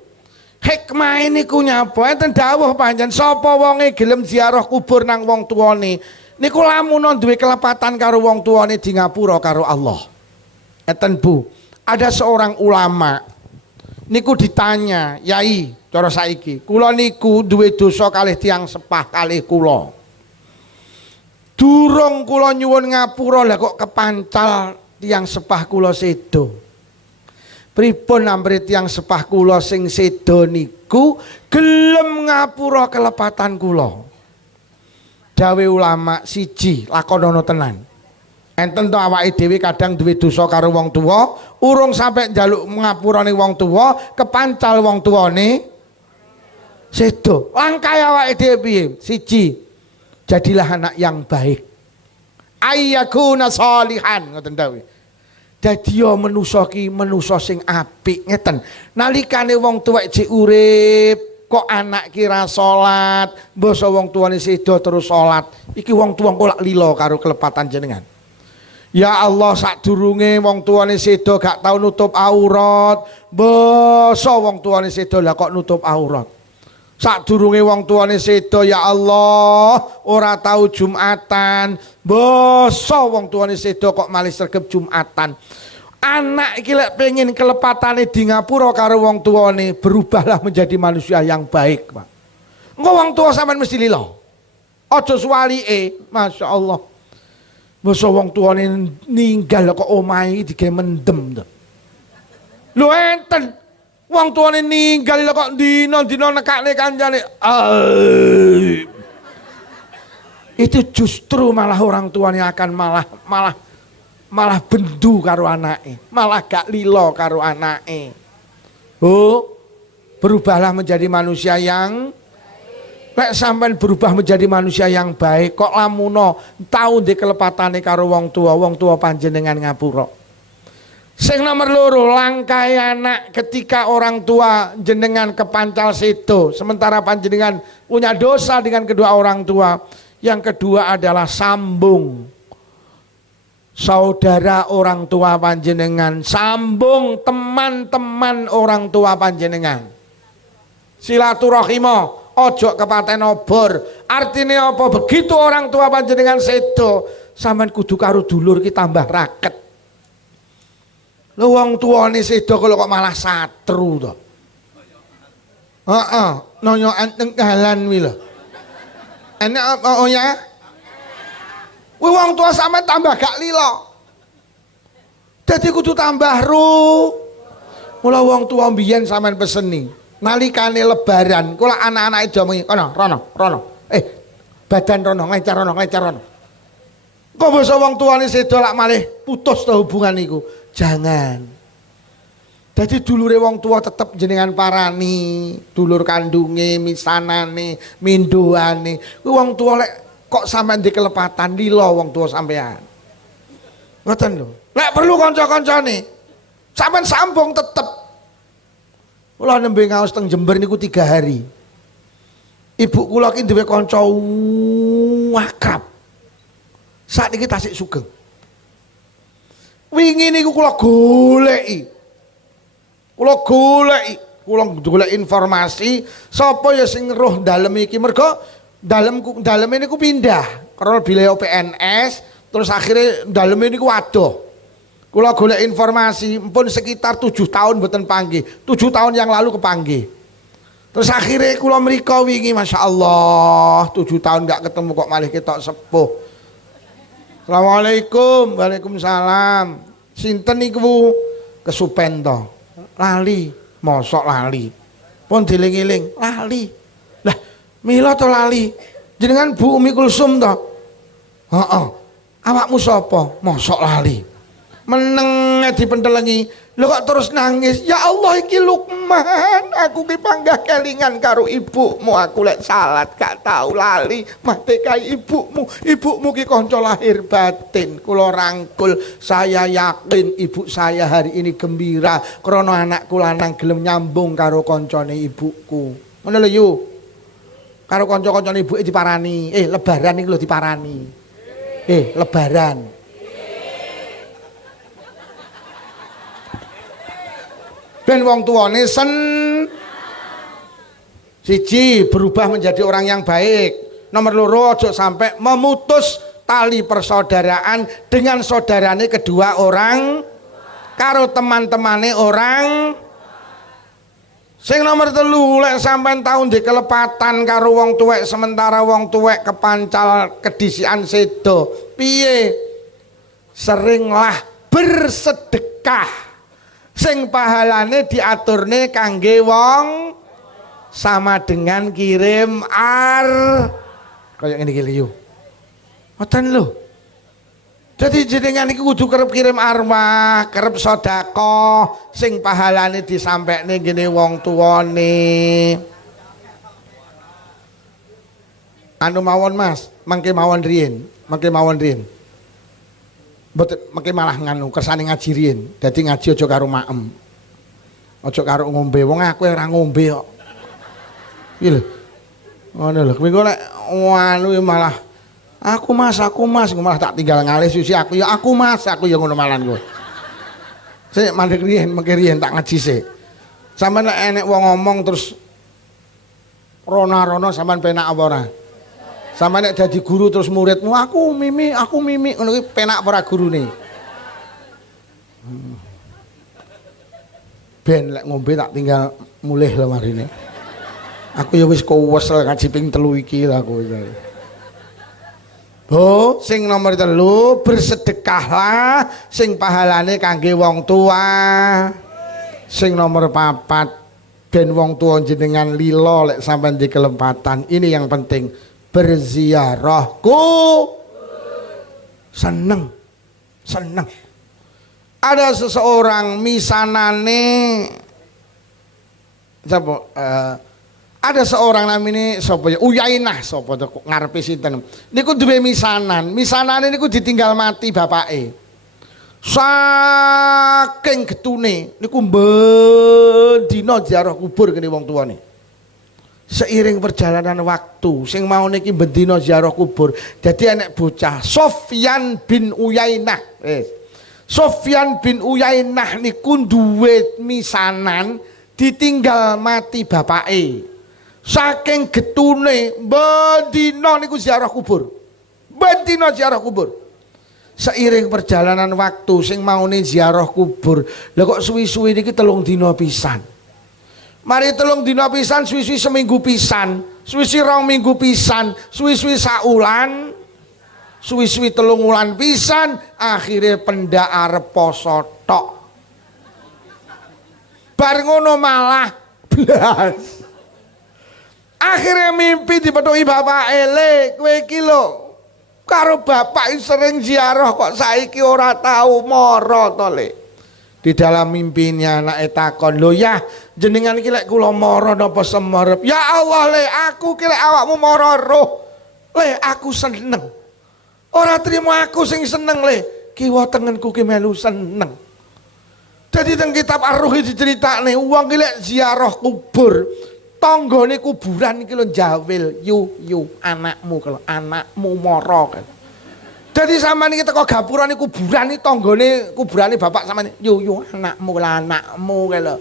Hikmah niku nyapa? Enten dawuh panjen sapa wonge gelem ziarah kubur nang wong tuane, niku lamun duwe kelepatan karo wong tuane di ngapura karo Allah. Enten Bu, ada seorang ulama niku ditanya, "Yai, cara saiki, kula niku duwe dosa kalih tiyang sepah kalih kula. Durung kula nyuwun ngapura lah kok kepancal tiyang sepah kula sedo. Pripun ampre tiyang sepah kula sing sedo niku gelem ngapura kelepatan kula?" Dawe ulama, siji lakonono tenan. Enten to awake dhewe kadang duwe dosa karo wong tuwa, urung sampe njaluk ngapurane wong tuwa, kepancal wong tuwane sedo. Langkah awake dhewe piye? Siji, jadilah anak yang baik. Ayyakuna sholihan, ngoten dawe. Dadi ya manusa ki manusa sing apik ngeten. Nalikane wong tuwek jek urip, kok anak ki ra salat, mbasa wong tuane sedo terus salat. Iki wong tuwa kok lak lila karo kelepatan jenengan. Ya Allah, sadurunge wong tuane sedo gak tau nutup aurat, mbasa wong tuane sedo lah kok nutup aurat. Sadurunge wong tuane sedo ya Allah ora tau Jumatan, mbasa wong tuane sedo kok malih sregep Jumatan. Anak iki lek pengen kelepatane di ngapura karo wong tuane, berubahlah menjadi manusia yang baik, Pak. Engko wong tua sampean mesti lila. Aja suwalike, masyaallah. Mbasa wong tuane ninggal kok omahe digawe mendem to. Lho enten wong tuane ninggal kok dina-dina nekakne kancane. Itu justru malah orang tuanya akan malah bendu karo anake, malah gak lilo karo anake. Oh, berubahlah menjadi manusia yang lek sampean berubah menjadi manusia yang baik, kok lamuno tau ndek kelepatane karo wong tua panjenengan ngapura. Sing nomor loro, langkah anak ketika orang tua jenengan kepancal sedo, sementara panjenengan punya dosa dengan kedua orang tua. Yang kedua adalah sambung saudara orang tua panjenengan, sambung teman-teman orang tua panjenengan. Silaturahimah, ojo kepaten obor. Artinya apa? Begitu orang tua panjenengan sedo, sampean kudu karo dulur ki tambah raket. Lho wong tuane sedo kok malah satru to. Heeh, noyo anteng kalan wi lho. Enak apa ya? Wong tua sampean tambah gak lilo. Dadi kudu tambah ru. Mula wong tua mbiyen sampean peseni, nalikane lebaran, kula anak-anake domengi, kono, rono. Badan rono, ngecer rono. Kok basa wong tuane sedo lak malih putus to hubungan niku. Jangan. Dadi dulure wong tua tetep jenengan parani, dulur kandunge, misanane, mindoane. Kuwi wong tua lek kok sampean dikelepatan lilo wong tua sampean. Ngoten lho. Lek perlu kanca-kancane sampean sambung tetep. Kula nembe ngaos teng Jember niku 3 hari. Ibu kula ki duwe kanca akrab. Sakniki tasik sugeng. Wingi niku kula goleki. Kula golek informasi sapa ya sing roh dalem iki mergo daleme niku pindah karena beliau PNS terus akhirnya daleme niku waduh. Kula golek informasi pun sekitar 7 tahun mboten panggih. 7 tahun yang lalu kepanggih. Terus akhirnya kula mriko wingi Masya Allah 7 tahun gak ketemu kok malih ketok sepuh. Assalamualaikum. Waalaikumsalam. Sinten niku? Kesupen to. Lali, mosok lali. Pun diling-iling, lali. Lah, mila to lali. Jenengan Bu Umi Kulsum to? Heeh. Awakmu sapa? Mosok lali. Meneng dipentelengi, lho kok terus nangis. Ya Allah iki Lukman, aku ki panggah kelingan karo ibumu, aku lek salat gak tau lali mate kai ibumu ki kanca lahir batin. Kula rangkul, saya yakin ibu saya hari ini gembira krana anakku lanang gelem nyambung karo kancane ibuku. Ngono lho yu. Karo kanca-kancane ibuke diparani, lebaran iki lho diparani. Lebaran. Ben wong tuane siji berubah menjadi orang yang baik. Nomor loro ojo sampai memutus tali persaudaraan dengan saudarane kedua orang karo teman-temane orang. Sing nomor 3 lek sampean tau dikelepatan karo wong tuwek sementara wong tuwek kepancal kedisian sedo. Piye? Seringlah bersedekah. Sing pahalane diaturne kangge wong sama dengan kirim kaya ngene iki lho. Ngoten lho. Dadi jenengan iki kudu kerep kirim arwah, kerep sedekah sing pahalane disampekne ngene wong tuwane. Anu mawon Mas, mangke mawon riyin. Mboten mengke malah nganu kersane ngaji riyen. Dadi ngaji aja karo maem. Aja karo ngombe. Wong aku ora ngombe kok. Iki lho. Ngono lho. Kuwi kok lek anu malah aku mas malah tak tinggal ngalih susi aku ya aku ya ngono malan kowe. Sik mandek riyen mengke riyen tak ngaji sik. Sampeyan nek enek wong ngomong terus rona-rona sampean penak apa ora? Sama nek dadi guru terus muridmu aku mimi ngono kuwi penak para gurune. Ben lek ngombe tak tinggal mulih lho marine. Aku ya wis kewesel ngaji ping 3 iki lho aku. Bu, sing nomor 3 bersedekahlah sing pahalane kangge wong tua. Sing nomor 4 ben wong tua jenengan lilo lek sampean dikelempatan. Ini yang penting. Berziarahku seneng. Ada seseorang misanane ada seorang namanya sapa ya Uyainah sapa to ngarepe sinten niku duwe misanane niku ditinggal mati bapake saking getune niku bendina ziarah kubur kene wong tuane. Seiring perjalanan waktu sing mau niki bendina ziarah kubur jadi enek bocah Sofyan bin Uyainah Sofyan bin Uyainah niku duwe misanan ditinggal mati bapake saking getune bendina niku ziarah kubur seiring perjalanan waktu sing mau nih ziarah kubur lha kok suwi-suwi niki 3 dina pisan. Mari 3 dina pisan, suwi-suwi seminggu pisan, suwi-suwi 2 minggu pisan, suwi-suwi saulan, Suwi-suwi 3 wulan pisan akhire pendak arep poso tok. Bar ngono malah blas. Akhire mimpi dipethuki bapake, "Le, kowe iki lho karo bapak sering ziarah kok saiki ora tau mara to, Le?" Di dalam mimpinya anake takon, "Lho ya, jenengan iki lek kula mara napa semerep?" "Ya Allah, Le, aku ki lek awakmu mara roh. Le, aku seneng. Ora trima aku sing seneng, Le. Kiwa tengenku ki melu seneng." Jadi teng kitab Ar-Ruh diceritakne wong ki lek ziarah kubur, tanggane kuburan iki lho jawil, yu anakmu kalau anakmu mara kan. Jadi sampean iki teko gapurane kuburan iki tanggane kuburane bapak sampean, yu anakmu lah anakmu kae lho.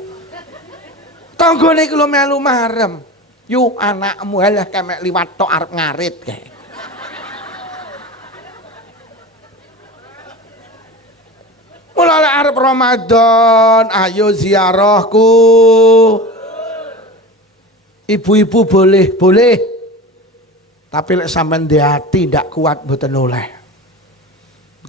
Tanggane iki lho melu marem. Yu anakmu halah kemek liwat tok arep ngarit kae. Mulai arep Ramadan, ayo ziarahku. Ibu-ibu boleh. Tapi lek sampean di hati ndak kuat mboten oleh.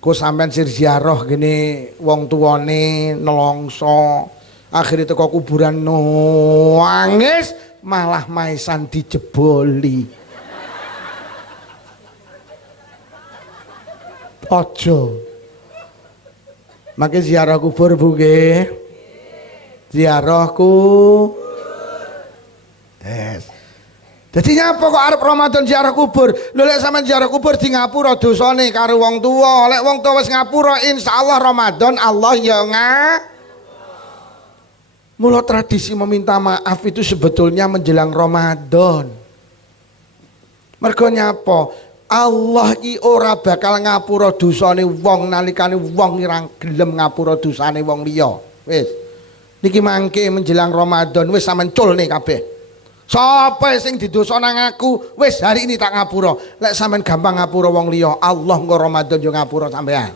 Ku sampean sir ziarah gini wong tuane nelongso, akhirnya teko kuburan nangis malah maisan dijeboli. Ojo. Maka ziarah kubur Bu nggih. Ziarahku. Yes. Jadi nyapa kok arep Ramadan ziarah kubur? Lho lek sampean ziarah kubur di ngapura dosane karo wong tuwa. Lek wong tuwa wis ngapura insyaallah Ramadan Allah ya Mula tradisi meminta maaf itu sebetulnya menjelang Ramadan. Mergo nyapa? Allah ki ora bakal ngapura dosane wong nalikane wong irang gelem ngapura dosane wong liya. Wis. Niki mangke menjelang Ramadan wis sampean culne kabeh. Sapa sing didosa nang aku wis hari ini tak ngapura. Lek sampean gampang ngapura wong liya, Allah engko Ramadan yo ngapura sampean.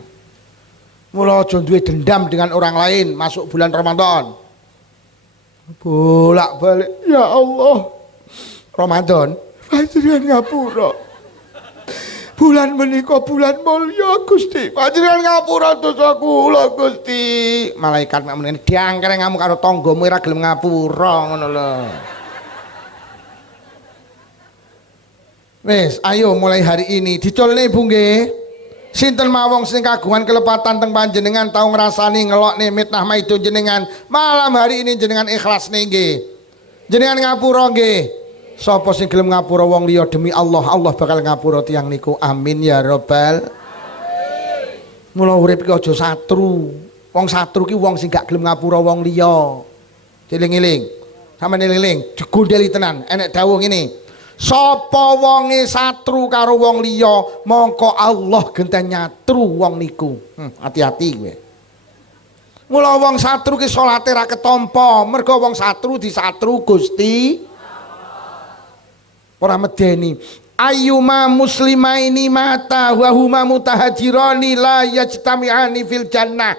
Mula aja duwe dendam dengan orang lain masuk bulan Ramadan. Bolak-balik ya Allah. Ramadan panjenengan ngapura. Bulan menika bulan mulya Gusti. Panjenengan ngapura dosa kula Gusti. Malaikat mek menene diangkere ngamu karo tanggamu ora gelem ngapura ngono lho. Wis, ayo mulai hari ini diculne Bu nggih. Sinten mawon sing kagungan kelepatan teng panjenengan tau ngrasani ngelokne mitnah maidun jenengan, malam hari ini jenengan ikhlas nggih. Jenengan ngapura nggih. Sapa sing gelem ngapura wong liya demi Allah, Allah bakal ngapura tiyang niku. Amin ya rabbal alamin. Mula urip iki aja satru. Wong satru ki wong sing gak gelem ngapura wong liya. Dieling-eling. Sampeyan eling-eling, digondeli tenan. Enek dawuh ngene. Sapa wonge satru karo wong liya, mongko Allah genten nyatru wong niku. Hati-hati kowe. Mula wong satru ki salate ra ketampa, mergo wong satru disatru Gusti ora medeni. Ayyuma muslimaini mata wa huma mutahajirani la yajtami'ani fil jannah.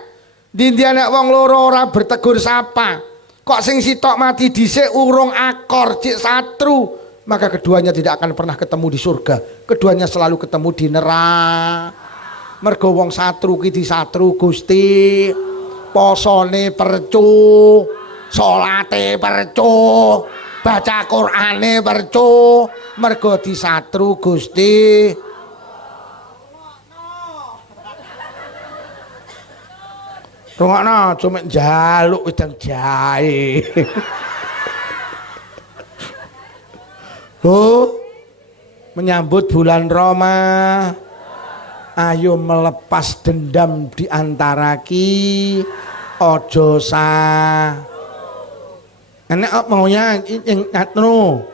Dindi anak wong loro ora bertegur sapa. Kok sing sitok mati dhisik urung akor cik satru, maka keduanya tidak akan pernah ketemu di surga. Keduanya selalu ketemu di neraka. Mergo wong satru ki disatru Gusti. Posone percu, salate percu, baca Qur'ane percu, mergo disatru Gusti. Rungokno cuma njaluk wedang jahe. Bu, menyambut bulan Roma, ayo melepas dendam di antara ki, ojo sah. Enak maunya ingatno.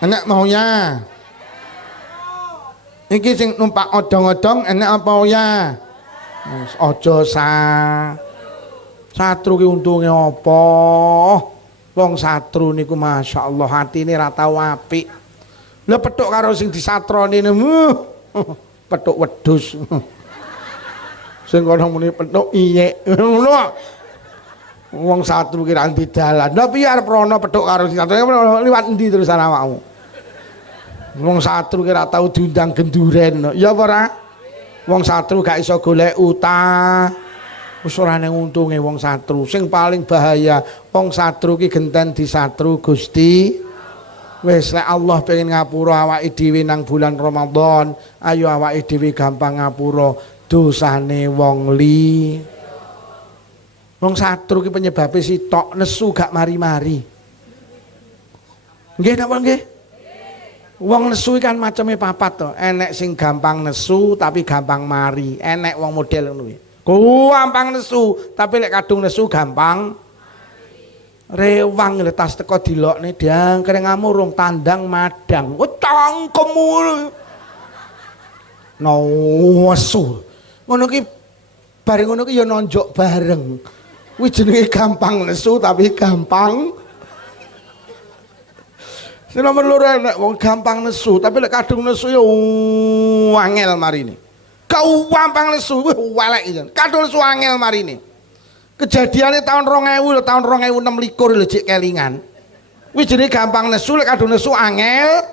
Enak maunya. Iki sing numpak odong-odong enak apa ya? Ojo sah. Satru ki untunge apa? Wong satru niku masyaallah hatine ra tau apik. Lah petuk karo sing disatroni petuk wedhus. Sing kono muni petuk iyek. Ngono. Wong satru ki ra dalan. Lah piye arep rono petuk karo sing satru liwat endi terusan awakmu? Wong satru ki ora tau diundang genduren. Ya apa ora? Wong satru gak iso golek utang. Wis ora nang untunge wong satru. Sing paling bahaya wong satru ki genten disatru Gusti. Wis lek Allah pengen ngapura awake dhewe nang bulan Ramadan, ayo awake dhewe gampang ngapura dosane wong li. Wong satru ki penyebabe sitok nesu gak mari-mari. Nggih napa nggih? Wong nesu kan macame papat to. Enek sing gampang nesu tapi gampang mari. Enek wong model ngono kuwi. Gampang nesu, tapi lek kadung nesu gampang rewang letas teko dilokne dang kering ngamurung tandang madang. Oh cangkemmu. Nesu. Ngono ki bareng ngono ki ya nonjok bareng. Kuwi jenenge gampang nesu tapi gampang. Sing nomor loro nek wong gampang nesu, tapi lek kadung nesu ya angel marine. Kau gampang nesu, welek iki. Kadung nesu angel marine. Kejadiane tahun 2000 tahun 2026 lho cek kelingan. Kuwi jenenge gampang nesu, lek kadung nesu angel.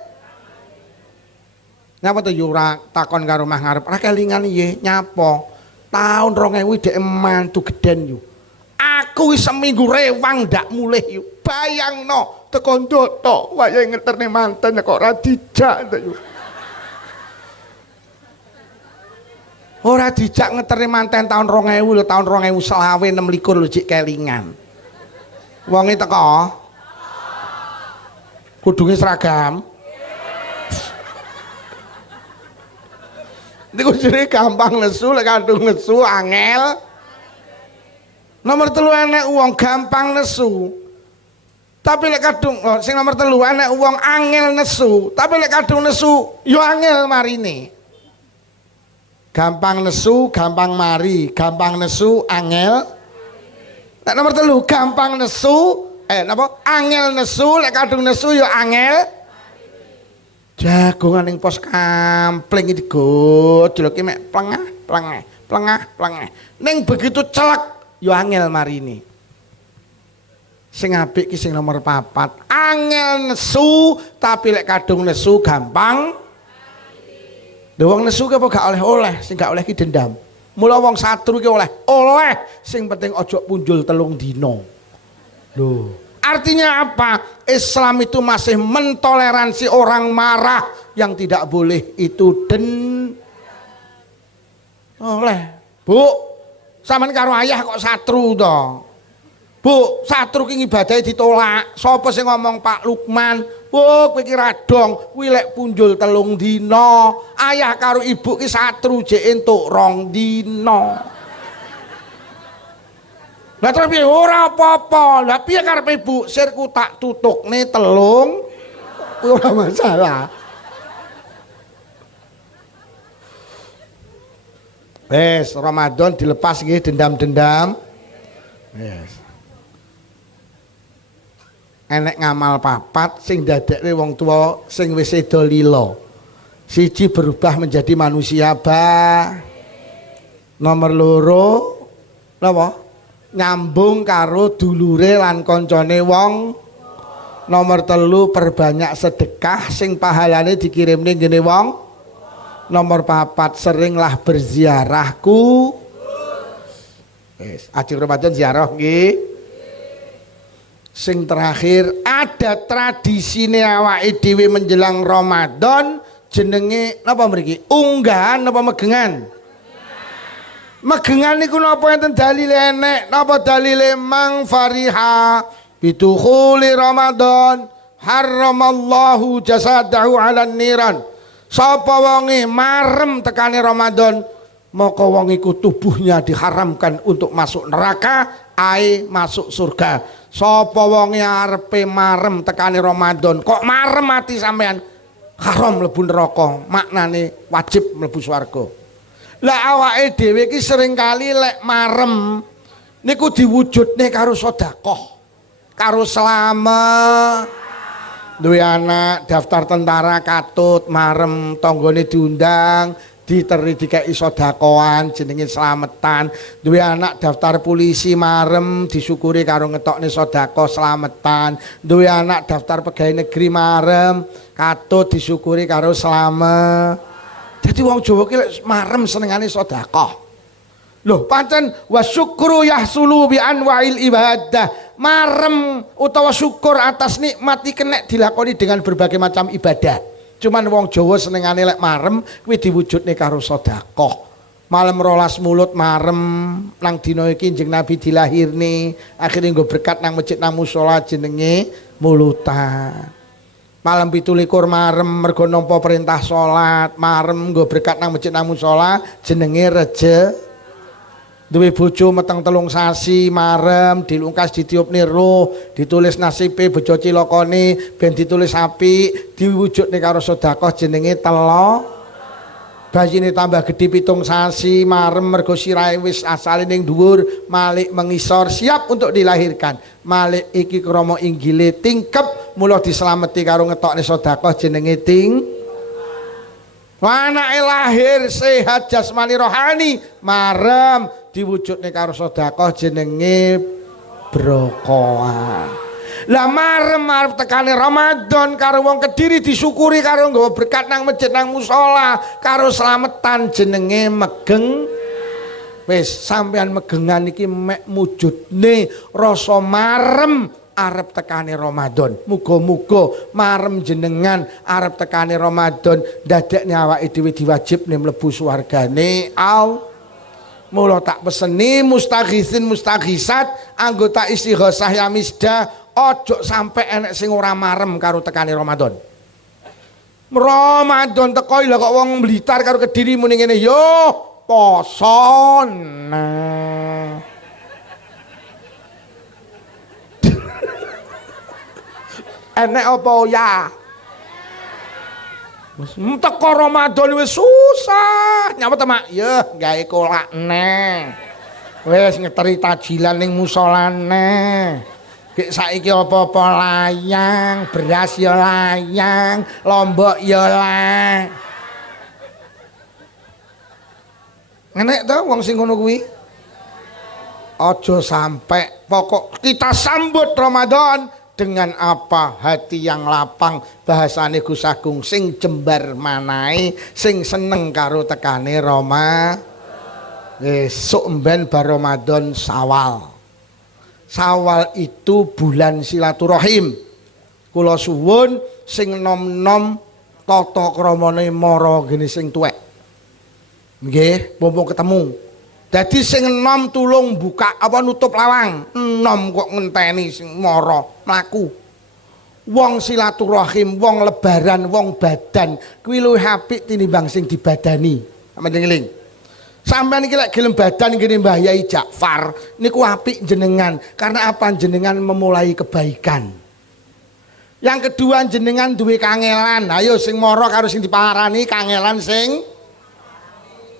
Nyapa to yo ora takon karo mah ngarep. Ora kelingan nggih, nyapa. Tahun 2000 dhek mantu geden yo. Aku wis seminggu rewang ndak mulih yo. Bayangno teko ndoto wayahe ngeterne manten kok ora dijak to yo. Ora dijak ngeterne manten tahun 2000 lho, tahun 2026 lho cek kelingan. Wonge teko. Kudunge seragam. Niku jenenge gampang nesu, lek kadung nesu angel. Nomor 3 enek wong gampang nesu. Tapi lek kadung sing nomor 3 enek wong angel nesu, tapi lek kadung nesu yo angel marine. Gampang nesu, gampang mari, gampang nesu, angel. Lek nomor 3 gampang nesu, napa? Angel nesu, lek kadung nesu yo angel. Jagongan ning pos kampling iki gojloke mek plengah. Ning begitu celek yo angel marine. Sing apik ki sing nomor 4. Angel nesu, tapi lek kadung nesu gampang. Lha wong nesu ki apa gak oleh-oleh, sing gak oleh ki dendam. Mula wong satru ki oleh, sing penting ojo punjul 3 dina. Loh, artinya apa? Islam itu masih mentoleransi orang marah yang tidak boleh itu oleh. Bu, sampean karo ayah kok satru to? Bu, satru ki ngibadahe ditolak. Sapa sing ngomong Pak Lukman? Bu, kowe ki radong, kuwi lek punjul 3 dina. Ayah karo ibu ki satru jek entuk 2 dina. Lah terus piye ora apa-apa. Lah piye karepe ibu? Sirku tak tutukne 3. Kuwi ora masalah. Wes, Ramadan dilepas nggih dendam-dendam. Yes. Enek ngamal 4 sing dadekne wong tua sing wis sedo lila. Siji berubah menjadi manusia nomor 2 napa? Nyambung karo dulure lan koncone wong. Nomor 3 perbanyak sedekah sing pahalane dikirimne ngene wong. Nomor 4 seringlah berziarahku. Wis, ajeng Ramadan ziarah nggih. Sing terakhir ada tradisine awake dhewe menjelang Ramadan jenenge napa mriki? Unggahan napa megengan? Megengan niku napa enten dalile enek? Napa dalile mang fariha bidukhuli Ramadan harramallahu jasadahu 'alan niran. Sapa wonge marem tekane Ramadan maka wong iku tubuhnya diharamkan untuk masuk neraka, masuk surga. Sapa wonge arepe marem tekane Ramadan, kok marem mati sampean, haram mlebu neraka, maknane wajib mlebu swarga. Lah awake dhewe iki seringkali lek marem niku diwujudne karo sedekah, karo selama duwe anak daftar tentara katut marem tanggane diundang diteri dikai sedekahan jenenge slametan. Duwe anak daftar polisi marem disyukuri karo ngetokne sedekah slametan. Duwe anak daftar pegawai negeri marem katut disyukuri karo slamet. Jadi wong Jawa ki marem senengane sedekah. Loh pancen wasyukru yahsulu bi anwa'il ibadah. Marem utawa syukur atas nikmat iki nek dilakoni dengan berbagai macam ibadah. Cuman wong Jawa senengane lek marem kuwi diwujudne karo sedekah. Malam 12 mulut marem nang dina iki Kanjeng Nabi dilahirne, akhire nggo berkat nang masjid nang musala jenenge mulutan. Malam 17 marem mergo nampa perintah salat, marem nggo berkat nang masjid nang musala jenenge duwe bojo meteng 3 sasi marem dilungkas ditiupne roh ditulis nasibe bojo cilakane ben ditulis apik diwujudne karo sedekah jenenge telo bayine tambah gedhe 7 sasi marem mergo sirahe wis asale ning dhuwur malik mengisor siap untuk dilahirkan malik iki krama inggile tingkep mula dislameti karo ngetokne sedekah jenenge anake lahir sehat jasmani rohani marem diwujudne karo sedekah jenenge brokoah. Lah marem arep tekane Ramadan karo wong Kediri disyukuri karo nggawa berkat nang masjid nang musala karo slametan jenenge megeng. Wis sampean megengan iki mek mujudne rasa marem arep tekane Ramadan. Muga-muga marem jenengan arep tekane Ramadan ndadekne awake dhewe diwajibne mlebu swargane Allah. Mula tak peseni mustaghisin mustaghisat anggota istighosah ya misda ojo sampai enek sing ora marem karo tekane Ramadan. Ramadan teko lho kok wong Blitar karo Kediri muni ngene yo poson. Enek apa ya? Teko Ramadan wis susah. Nyapa ta, Mak? Ya, gawe kolak neh. Wis ngeteri tajilan ning musolane. Gek saiki apa-apa layang, beras ya layang, lombok ya layang. Enek ta wong sing ngono kuwi? Aja sampai pokok kita sambut Ramadan dengan apa? Hati yang lapang, bahasane Gus Agung sing jembar manahe sing seneng karo tekane Roma. Esuk mben bar Ramadan Syawal. Syawal itu bulan silaturahim. Kula suwun sing nom-nom tata kramane mara gene sing tuwek. Nggih, mumpung ketemu. Dadi sing enom tulung buka apa nutup lawang. Enom kok ngenteni sing mara mlaku. Wong silaturahim, wong lebaran, wong badan kuwi luwih apik tinimbang sing dibadani. Sampeyan ngeling. Sampeyan iki lek gelem badan ngene Mbah Yai Ja'far niku apik jenengan karena apa jenengan memulai kebaikan. Yang kedua jenengan duwe kangelan. Ayo sing mara karo sing diparani kangelan sing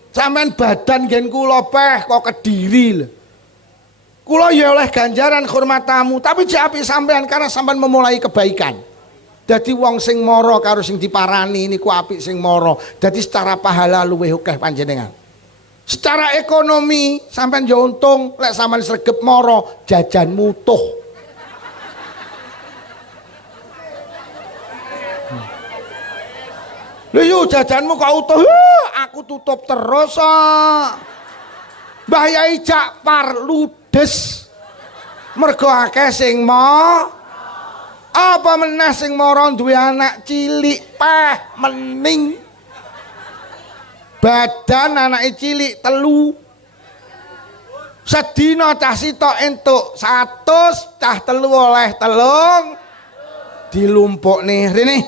sampean badan gen kula peh kok Kediri lho. Kula ya oleh ganjaran hormat tamu, tapi jek apik sampean karena sampean memulai kebaikan. Dadi wong sing mara karo sing diparani niku apik sing mara. Dadi secara pahala luwih akeh panjenengan. Secara ekonomi sampean yo untung lek sampean sregep mara jajan mutuh. Lho yo jajanmu kok utuh, aku tutup terus. Mbah Yai Ja'far ludes. Mergo akeh sing apa meneh sing mara duwe anak cilik peh mening. Badan anake cilik 3. Sedina cah sitok entuk 100, cah 3 oleh 3. Dilumpukne rene.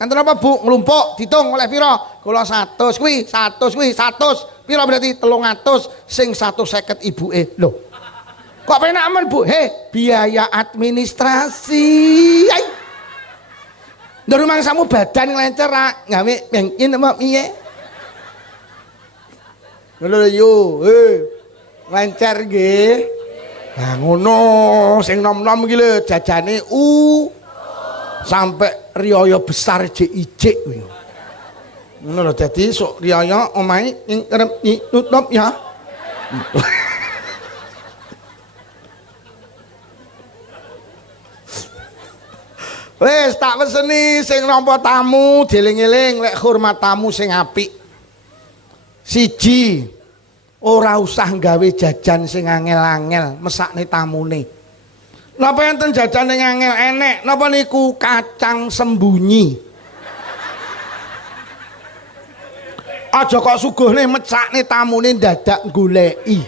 Enten apa Bu? Nglumpuk ditung oleh pira? Kula 100 kuwi, 100 kuwi, 100. Pira berarti 300 sing 150 ibuke. Lho. Kok penak men Bu? Biaya administrasi. Ai. Nduk mangsamu badan nglencer gawe mengkin apa piye? Lho yo, nglencer nggih. Nah ngono sing nom-nom iki lho jajane sampai riyo besar ijik kuwi. Ngono lho dadi sok riyaya omahe ing kerep tutup ya. Wes tak peseni sing nampa tamu dieling-eling lek hormat tamu sing apik. Siji, ora usah gawe jajan sing angel-angel mesakne tamune. Napa enten jajan sing angel enek, napa niku kacang sembunyi. Aja kok suguhne mecakne tamune dadak goleki.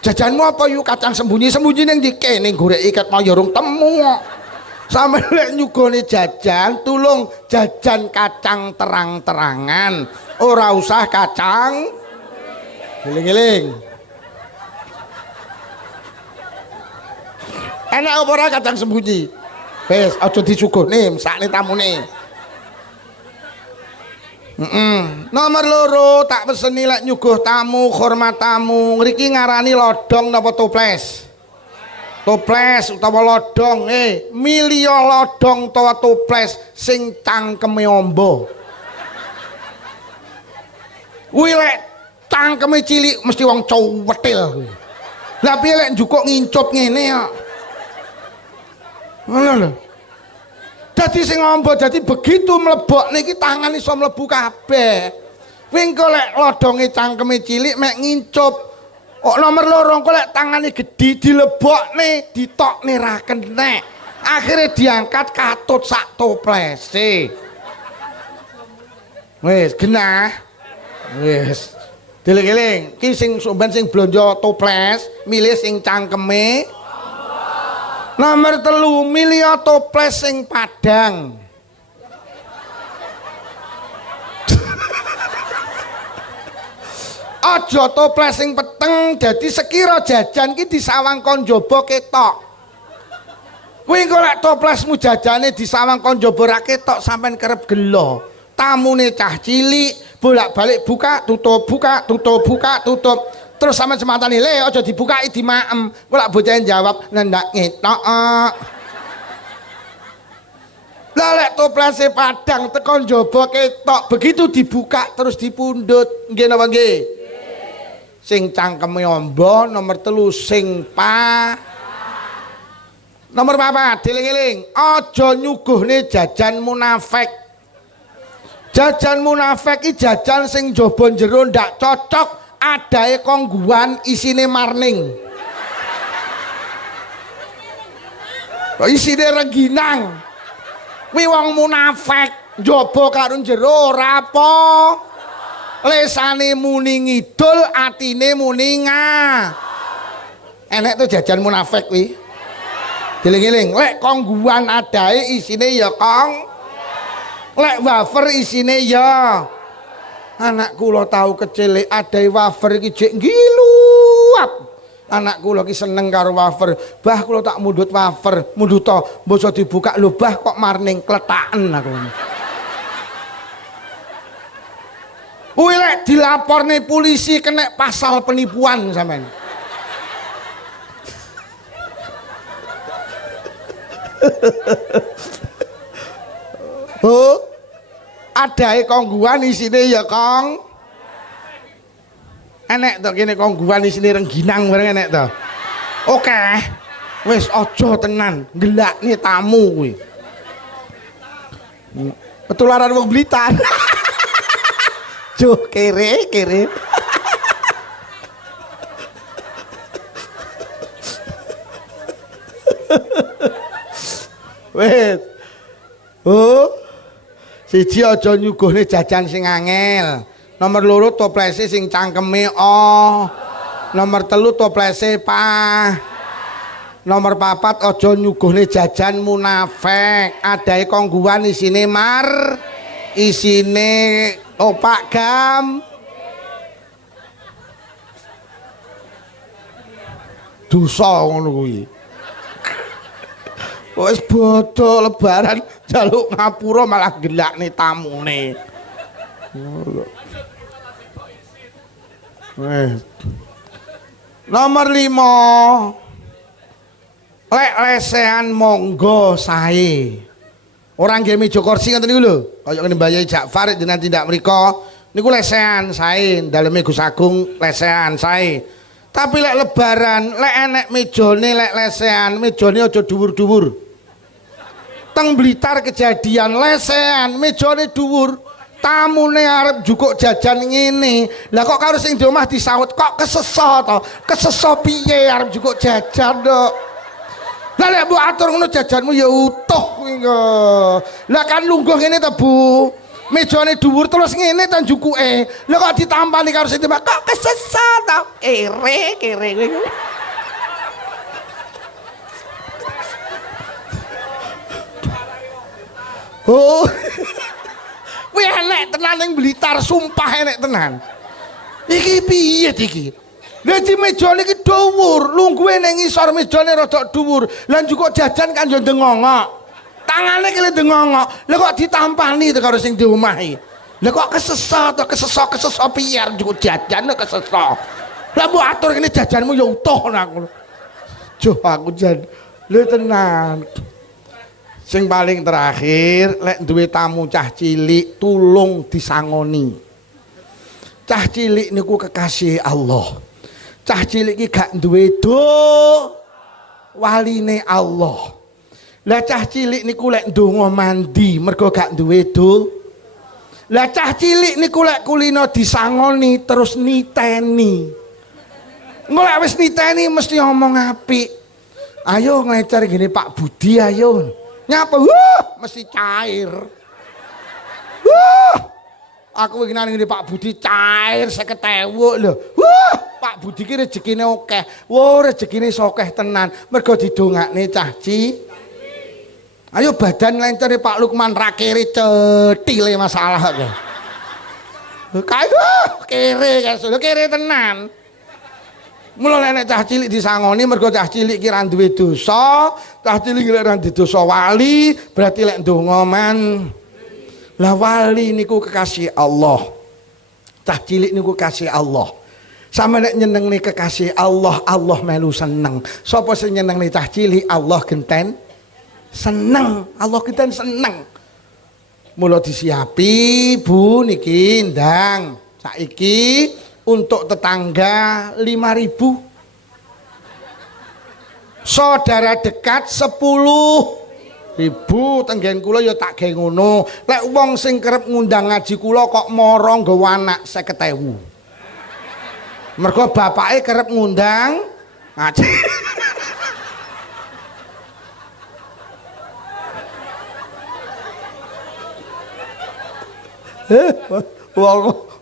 Jajanmu apa yuk kacang sembunyi? Sembunyi ning ndi kene goleki ket mau urung temu kok. Sampe lek nyugone jajan, tulung jajan kacang terang-terangan. Ora usah kacang eling-eling. Enak apa ora kacang sembunyi? Wis aja disuguhne mesakne tamune. Nomor loro tak peseni lek nyuguh tamu, hormat tamu. Ngriki ngarani lodong napa toples? Toples utawa lodong. Milih lodong utawa toples sing cangkeme amba. Kuwi lek cangkeme cilik mesti wong cuwetil kuwi. Lah piye lek njukuk ngincup ngene kok. Ngono lho. Dadi sing amba dadi begitu mlebok niki tangan iso mlebu kabeh. Kuwi engko lek lodonge cangkeme cilik mek ngincup. Kok nomor loro engko lek tangane gedhi dilebokne ditokne ra kenek. Akhire diangkat katut sak toplese. Wis genah. Wis. Dieling-eling, ki sing sampean sing blonjo toples, milih sing cangkeme. Nomor 3, milih toples sing padang. Aja toples sing peteng, dadi sekira jajan ki disawang kon jaba ketok. Kuwi engko lek toplesmu jajane disawang kon jaba ra ketok sampean kerep gelo. Tamune cah cilik bolak-balik buka tutup buka tutup buka tutup terus sama sematane le aja dibukai di maem kok lak bocah jawab nendak ngetok lah lek toplese padang tekan njaba ketok begitu dibuka terus dipundhut nggih napa nggih sing cangkeme amba nomor 3 sing nomor 4 dieling-eling aja nyuguhne jajan munafik. Jajan munafik iki jajan sing jaba jero ndak cocok adae kongguan isine marning. Kok isine rengginang. Kuwi wong munafik jaba karo jero ora apa. Lesane muni ngidul, atine muni enek tuh jajan munafik kuwi. Dieling-eling, lek kongguan adae isine ya kong. Lek wafer isine ya anak kula tau kecil adae wafer iki jek ngiluap. Anak kula ki seneng karo wafer. Bah kula tak mundhut wafer, mundhut to mboso dibuka lho bah kok marning kletaken aku. Kuwi lek dilaporne polisi kena pasal penipuan sampean. Oh, adae kongguan isine ya kong. Enek to kene kongguan isine rengginang bareng enek to. Oke. Wis aja tenan ngelakne tamu kuwi. Ketularan wong Blitar. Juh kere. Wis. Oh. Siji aja nyuguhne jajan sing angel. Nomor 2 toplese sing cangkeme Nomor 3 toplese Nomor 4 aja nyuguhne jajan munafik. Adae kongguan isine isine opak gam. Dosa ngono kuwi. Wis bodho lebaran jaluk ngapura malah gelakne tamune. Nomor 5 lek lesehan monggo sae Orang nggih meja kursi ngoten niku lho. Kaya ngene Mbah Yai Ja'far jenengan tindak mriku niku lesehan sae, daleme Gus Agung lesehan sae. Tapi lek lebaran, lek enek mejane lek lesehan, mejane aja dhuwur-dhuwur. Teng Blitar kejadian lesehan, mejane dhuwur. Tamune arep jukuk jajan ngene. Lah kok karo sing di omah disaut kok kesesa to? Kesesa piye arep jukuk jajan kok. Lah lek mbok atur ngono jajanmu ya utuh kuwi kok. Lah kan lungguh ngene to, Bu. Mejane dhuwur terus ngene ta jukuke. Lah kok ditampani karo sing kok kesesa to? Kere kuwi. Oh. Kuwi enek tenan ning Blitar, sumpah enek tenan. Iki piye iki? Lah di mejane iki dhuwur, lungguhe ning ngisor mejane rada dhuwur. Lah njukuk jajan kan yo ndengongok. Tangane kele ndengongok. Lah kok ditampani to karo sing di omahe. Lah kok kesesa to, kesesa piye njukuk jajan kesesa. Lah mbok atur kene jajanmu yo utuh aku. Joh aku jan. Lho tenan. Sing paling terakhir lek duwe tamu cah cilik tulung disangoni. Cah cilik niku kekasih Allah. Cah cilik iki gak duwe waline Allah. Lah cah cilik niku lek ndonga mandi mergo gak duwe Lah cah cilik niku lek kulino disangoni terus niteni. Engko wis niteni mesti ngomong apik. Ayo ngecer gini Pak Budi ayo. Nyapa mesti cair. Aku iki nang ngene Pak Budi cair 50.000 lho. Pak Budi ki rezekine akeh. Rezekine akeh tenan. Mergo didongakne cah Ayo badan lencere Pak Lukman ra kere cetile masalah kok. Kae kere tenan. Mula nek cah cilik disangoni mergo cah cilik ki ra duwe dosa, cah cilik lek ra dosa wali, berarti lek ndonga man. Lah wali niku kekasih Allah. Cah cilik niku kasih Allah. Sama nek nyenengne kekasih Allah, Allah melu seneng. Sapa sing nyenengne cah cilik, Allah genten seneng. Allah genten seneng. Mula disiapi Bu niki ndang. Saiki untuk tetangga 5.000, saudara dekat 10.000. Tenggen kula ya tak gawe ngono. Lek wong sing kerep ngundang ngaji kula kok mara nggawa anak 50.000. Mergo bapake kerep ngundang ngaji.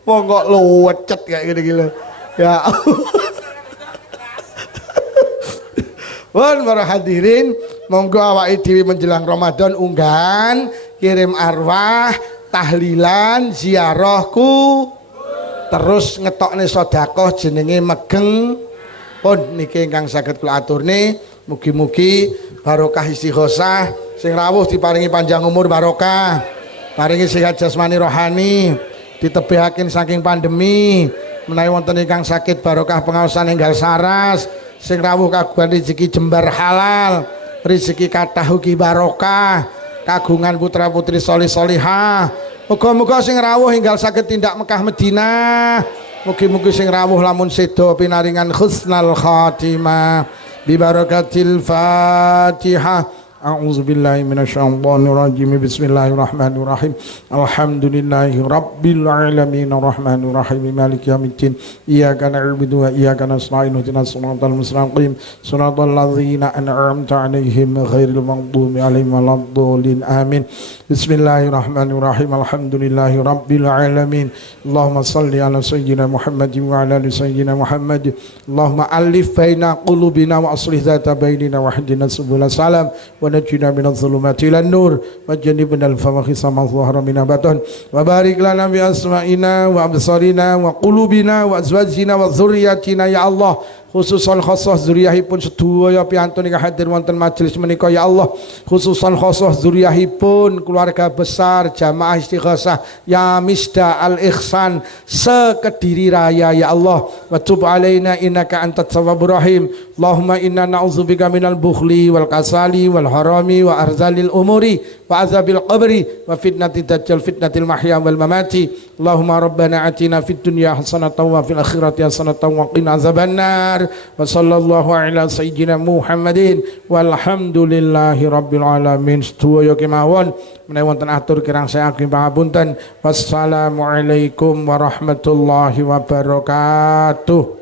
Wong kok luwecet kayak gini-gini. Ya. Para hadirin, monggo awake dhewe menjelang Ramadan unggahan kirim arwah, tahlilan, ziarahku. Terus ngetokne sedekah jenenge megeng. Pun niki ingkang saged kula aturne, mugi-mugi barokah istighosah, sing rawuh diparingi panjang umur barokah, paringi sehat jasmani rohani. Ditebihaken saking pandemi menawi wonten ingkang sakit barokah pengaosan enggal saras, sing rawuh kagungan rezeki jembar halal, rezeki kathah ugi barokah, kagungan putra putri solih solihah. Muga-muga sing rawuh enggal saged tindak Mekah Madinah. Mugi-mugi sing rawuh lamun sedo pinaringan husnal khatimah bi barakatil Fatihah. A'udzubillahi minasyaitonirrajim. Bismillahirrahmanirrahim. Alhamdulillahi rabbil alamin arrahmanir rahim maliki yaumiddin. Iyyaka na'budu wa iyyaka nasta'in ihdinas siratal mustaqim siratal ladzina an'amta 'alaihim ghairil maghdubi 'alaihim waladdallin. Amin. Bismillahirrahmanirrahim. Alhamdulillahi rabbil alamin. Allahumma shalli ala sayyidina Muhammadin wa ala ali sayyidina Muhammad. Allahumma alif baina qulubina wa aslih dzata bainina wa hdina subul salam. ونجنا من الظلمات إلى النور وجنبنا الفواحش ما ظهر منها بطن وبارك لنا بأسمائنا وأبصارنا وقلوبنا وأزواجنا وذرياتنا يا الله khususan khosoh zuriyahipun sedaya piantun ingkang hadir wonten majelis menika ya Allah, khususan khosoh zuriyahipun keluarga besar jamaah istighosah ya Misda Al Ihsan sekediri raya ya Allah, wa tub alaina innaka antat tawwabur rahim. Allahumma inna na'udzubika minal bukhli wal kasali wal harami wa arzalil umuri wa azabil qabri wa fitnati dajjal fitnatil mahya wal mamati. Allahumma rabbana atina fid dunya hasanatan wa fil akhirati hasanatan wa qina azabannar. Wa sallallahu ala sayyidina Muhammadin walhamdulillahi rabbil alamin. Sedaya kemawon menawi wonten atur kirang saking pangapunten. Wassalamualaikum warahmatullahi wabarakatuh.